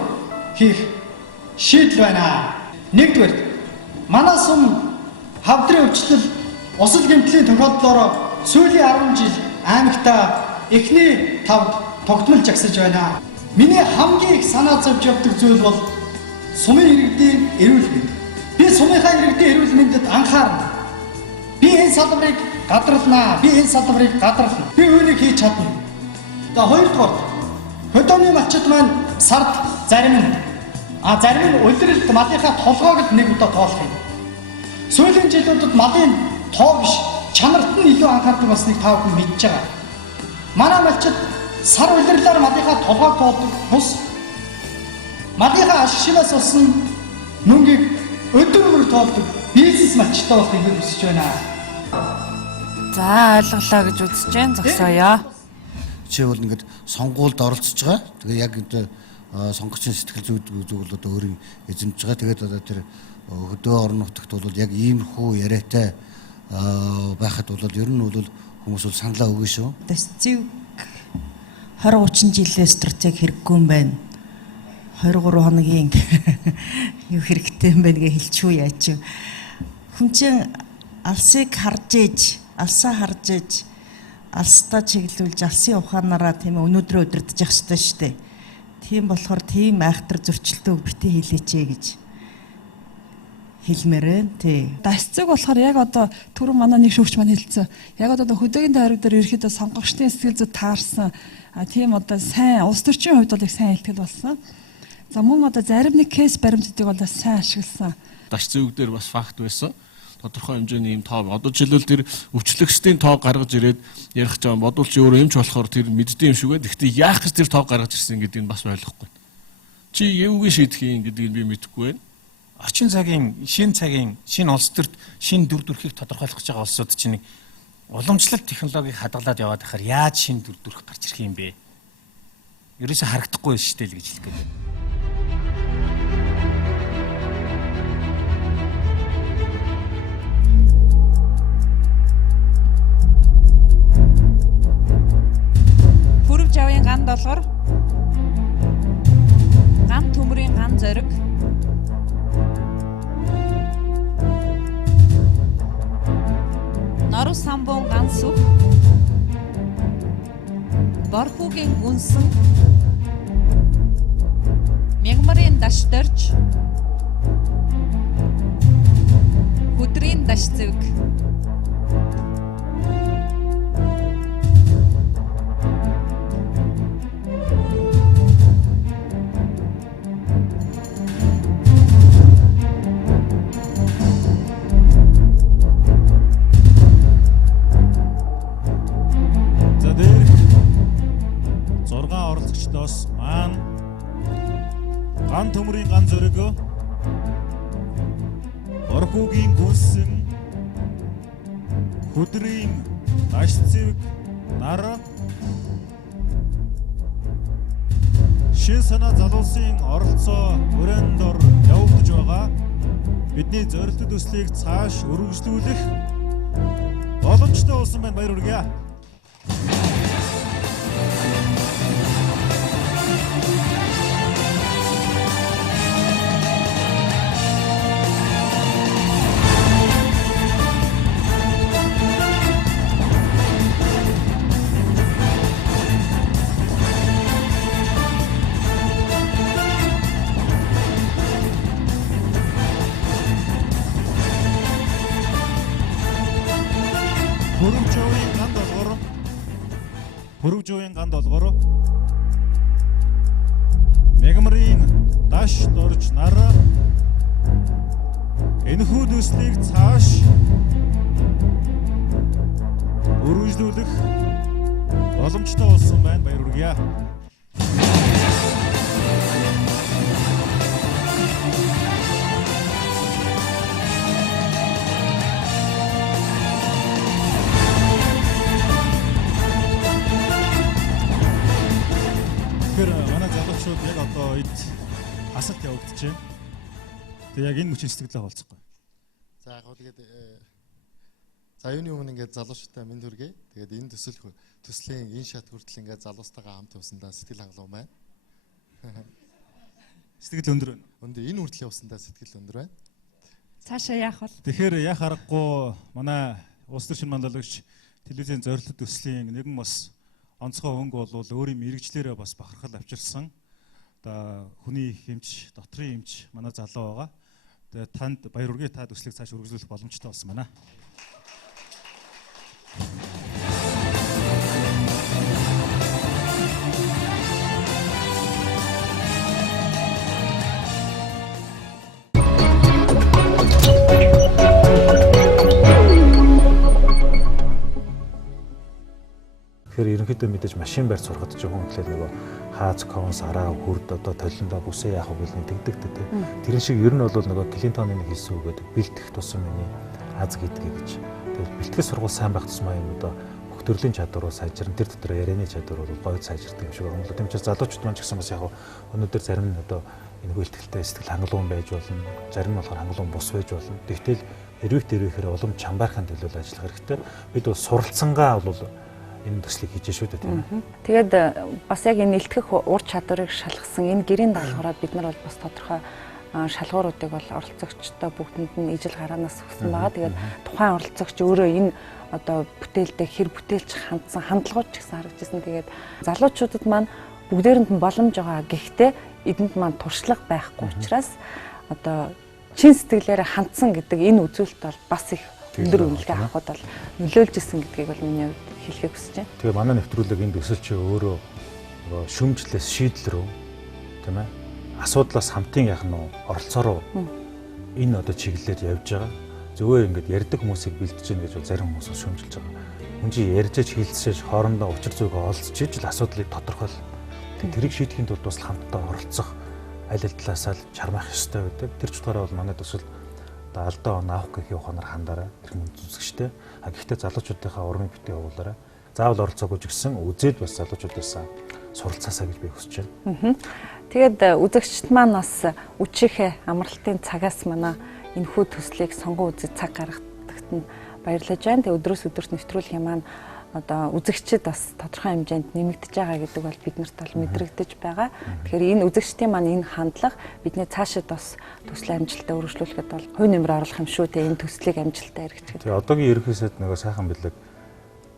хийх шийдэл байна. Нэгдүгээр манай сум хавдрын өвчлөл усал гэмтлийн тохиолдлоор сүүлийн 10 жил аймагта эхний тавд тогтмол жагсаж байна. Миний хамгийн их санаа зовж явдаг зүйл бол сумын иргэдийн эрүүл мэнд. Би сумынхаа иргэдийн эрүүл мэндэд анхаарна. Би энэ салбарыг гадралнаа. Би энэ салбарыг гадрална. Би үүнийг хийж чадна. За хоёрдугаар хөдөөний малчид маань сард зарим нь улиралд малынхаа толгойг л нэг удаа тоолох юм. Сүүлийн жилүүдэд малын тоо биш чанарт нь илүү анхаардаг болсныг та бүхэн мэдж байгаа. Манай малчид сар улирлаар малынхаа толгойг тоолдог бус малынхаа ашиг шивээс болсон мөнгийг өдөр тоолдог бизнес малчтай болохыг би хүсэж байна. За ойлголоо гэж үзэж байна. Зогсоё. Чи бол ингээд сонгуульд оролцож байгаа. Тэгээ яг сонгогчийн сэтгэл зүг бол одоо өөрийн эзэмж байгаа. Тэгээд одоо тэр хөдөө орон нутагт бол яг иймэрхүү яриатай байхад бол ер нь бол хүмүүс бол саналаа өгнө шүү. Дэсцэг 20-30 жилийн стратеги хэрэггүй юм байна. 23 хоногийн юу хэрэгтэй юм бэ гэж хэлчихв яач. Хүн чинь алсыг харж ээж, алсаа харж ээж, алстаа чиглүүлж алсын ухаанаараа тийм өнөөдрөө өдөрдөж явах хэрэгтэй шүү дээ. Тийм болохоор тийм айхтар зөрчилдөг битгий хийлээч гэж хэлмээрэн тий. Дасцэг болохоор яг одоо түрүү манай нэг шүүгч маань хэлсэн. Яг одоо хөдөөгийн тойрог дээр ерөөхдөө сонгогчдын сэтгэл зүйд таарсан тийм одоо сайн улс төрчийн хувьд бол их сайн ихтгэл болсон. За мөн одоо зарим нэг кейс баримтуудыг бол сайн ашигласан. Даш зэвэг дээр бас факт байсан. Тодорхой хэмжээний юм тоо. Одоо жишээлбэл тэр өвчлөгчдийн тоо гаргаж ирээд ярих гэж байгаа бодвол чи өөрөө эмч болохоор тэр мэддэм юм шүүгээ. Гэхдээ яах гэж тэр тоо гаргаж ирсэн гэдгийг бас ойлгохгүй. Чи евгүй шийдэх юм гэдгийг би мэдэхгүй байна. Орчин цагийн, шинэ улс төрт шинэ дүр төрхийг тодорхойлох гэж байгаа улсууд чинь нэг уламжлалт технологиг хадгалаад яваад байхаар яаж шинэ дүр төрх гарч ирэх юм бэ? Ерөөсө харагдахгүй шүү дээ л гэж хэлэх гээд. Хүрв жавын ган долгор, ган төмрийн ган зориг, Нору самбун ган сүх, Борхуугийн гүнсэн, Мягмарын даш дөрж, Хүдрийн даш зэвг, маань ган төмрийн ган зориг, Борхуугийн гүнсэн, Хүдрийн даш зэвг нар шин санаа залуусын оролцоо хүрээнд ор явагдаж байгаа. Бидний зорилттой төслийг цааш өргөжлүүлэх боломжтой болсон байна. Баяр хүргэе. Бүрвжүүийн ган долгор, Мягмарын даш дорж нар энэхүү төслийг цааш өргөжлүүлэх боломжтой болсон байна. Баяр хүргэе. Манай залуучууд яг одоо эд асалт явагдаж байна. Тэгээ яг энэ мөчийн сэтгэлээ болцохгүй. За яг тэгээд за юуны өмнө ингээд залуучуудаа мэнд хүргэе. Тэгээд энэ төслийн энэ шат хүртэл ингээд залуустайгаа хамт явсандаа сэтгэл хангалуун байна. Сэтгэл өндөр байна. Өндөө энэ хүртэл явсандаа сэтгэл өндөр байна. Цаашаа яах вэ? Тэгэхээр яах аргагүй манай улс төрчин манлайлагч телевизийн зорилт төслийн нэгэн бас онцгой өнгө бол өөрийн мэрэгчлэрээ бас бахархал авчирсан. Одоо хүний хэмж, дотрын хэмж манай залуу байгаа. Тэгээд танд баяр хүргэе, та төслийг цааш үргэлжлүүлэх боломжтой болсон байна. Тэгэхээр ерөнхийдөө мэдээж машин барьж сурахад ч хүн хэлээ нөгөө хааз конс араа хүрд одоо толиндоо бүсээ яах вэ гэх тэгдэгтэй тий. Тэрэн шиг ер нь бол нөгөө Клинтоны нэг хэлсэн үг гэдэг бэлтгэх тусам миний аз гэдгийг гэж. Тэгэхээр бэлтгэх сургууль сайн байх тусмаа юм одоо бүх бүх төрлийн чадвар руу сайжирна. Тэр дотор ярианы чадвар бол гоё сайжирдаг юм шиг байна. Тийм учраас залуучууд маань ч гэсэн бас яг өнөөдөр зарим нь одоо энэгүй ихтэй сэтгэл хангалуун байж болно. Зарим нь болохоор хангалуун бус байж болно. Тэгвэл эрвэхээр улам чамбайрхан төлөөлөл ажиллах хэрэгтэй. Бид бол суралцсангаа бол энэ төслийг хийж шүү дээ тийм ээ. Тэгээд бас яг энэ нэлтгэх ур чадварыг шалгасан энэ гэрийн даалгавраар бид нар бол бас тодорхой шалгууруудыг бол оролцогчтой бүгдэнд нь ижил гараанаас өгсөн байгаа. Тэгээд тухайн оролцогч өөрөө энэ одоо бүтээлдээ хэр бүтээлч хандсан хандлагууд ч гэсэн харагдчихсан. Тэгээд залуучуудад маань бүгдээрэнд нь боломж байгаа. Гэхдээ эдэнд маань туршлага байхгүй учраас одоо чин сэтгэлээрээ хандсан гэдэг энэ үзүүлэлт бол бас их өндөр үнэлгээ авахд бол нөлөөлж исэн гэдгийг бол миний хувьд хэлхийг хүсэж байна. Тэгээ манай нэвтрүүлэг энэ төсөл чи өөрөө шүүмжлээс шийдэл рүү тийм ээ асуудлаас хамтын яах нь оролцоороо энэ одоо чиглэлээр явж байгаа. Зөвхөн ингэж ярьдаг хүмүүсийг бэлдэж гин гэж бол зарим хүмүүс шүүмжилж байгаа. Хүн чи ярьж хилцэж хоорондоо учир зүгөө олцчихж л асуудлыг тодорхойл. Тэрийг шийдэхин тулд бас хамтдаа оролцох аль талаасаа л чармаах ёстой байдаг. Тэр ч утгаараа бол манай төсөл алдаа он авах гэхийн ухаанаар хандаарай. Тэр хүн зүсгчтэй. Гэхдээ залуучуудынхаа урмыг битгий явуулаарай. Заавал оролцоогүй ч гэсэн үзээд бас залуучуудаас суралцаасаа гэж би хүсэж байна. Тэгээд үзэгчд маань бас үчийнхээ амралтын цагаас манай энэхүү төслийг сонгон үзэж цаг гаргадагт нь баярлаж байна. Тэгээд өдрөөс өдөрт нэвтрүүлгийн маань одоо үзэгчид бас тодорхой хэмжээнд нэмэгдэж байгаа гэдэг бол биднэрт бол мэдрэгдэж байгаа. Тэгэхээр энэ үзэгчдийн маань энэ хандлага бидний цаашид бас төслийн амжилтаа өргөжлүүлэхэд бол хувь нэмэр оруулах юм шүү дээ. Энэ төслийг амжилтаа хэрэгжих. Тэгээ одоогийн ерөнхий сайд нөгөө сайхан бэлэг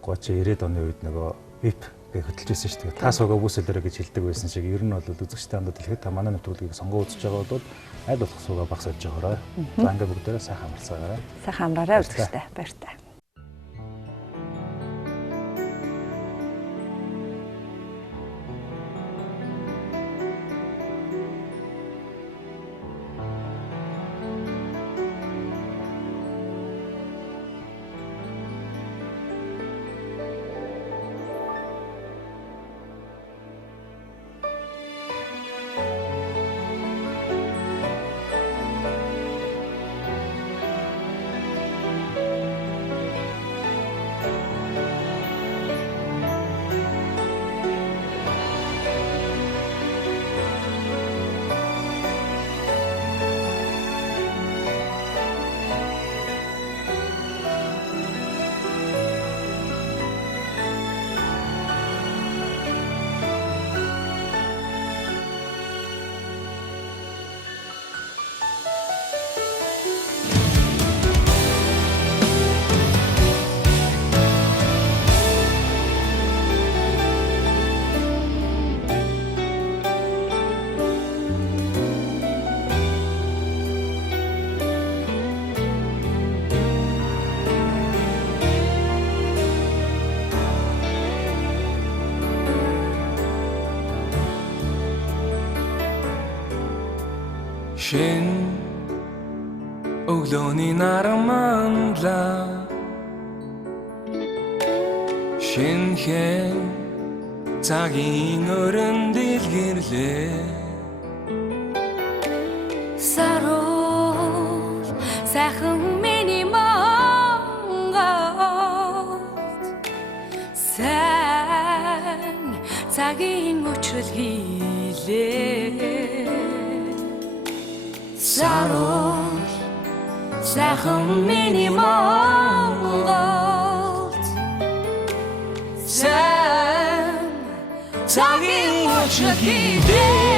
30-90 оны үед нөгөө VIP гэж хөтлөж байсан шүү дээ. Та суугаа бүсэлэрэ гэж хэлдэг байсан шиг ер нь бол үзэгчтэй хандаад хэлэхэд та манай нэвтрүүлгийг сонгоо үзэж байгаа бол аль болох суугаа багсаж байгаарай. За ингээ бүгдээрээ сайхан амарцаагаарай. Сайхан амраарай үзэгчтэй. Баяртай. Шин өглөөний нарамандла шинхэн цагийн өрөнд дэлгэрлээ Сарол сайхан миний Монгол сайн цагийн учрал хийлээ Сарол сайхан миний Монгол сайн цагийн учрал хийлээ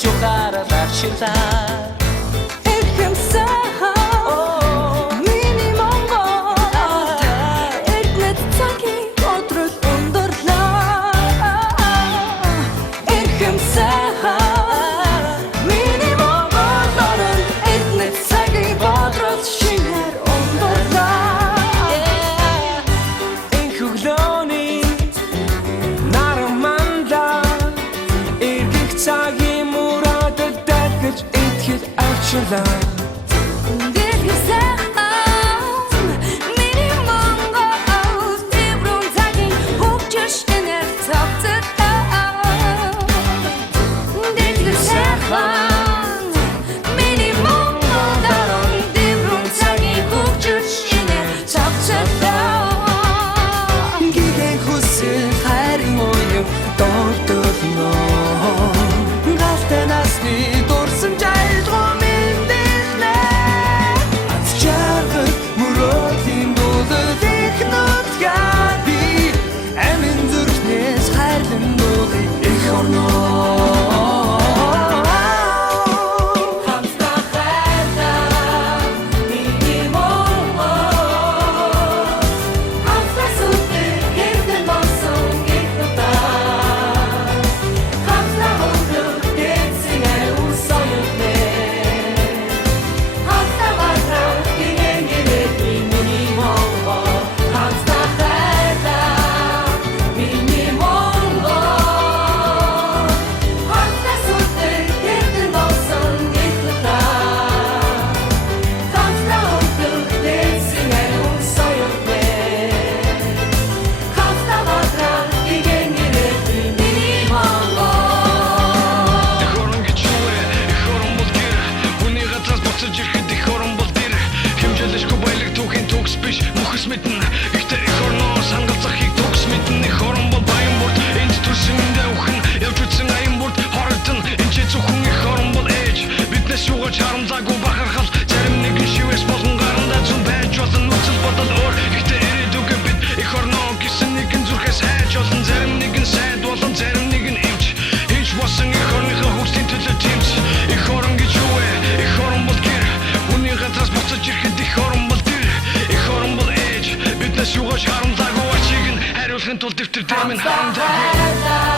чухаарал арчилаа Эрхэмсэн миний Монгол эрдэнэт цагийн өдрөл өндөрлөө Эрхэмсэн миний Монгол эрдэнэт цагийн өдрөл шинээр өндөрлөө Энхүглөөний нараманда эргэх цагийн мурадад дахиж итгэл авчлаа Харамсаагүй ачиг нь хариулахын тулд дэвтэр дэмэн харамсаагүй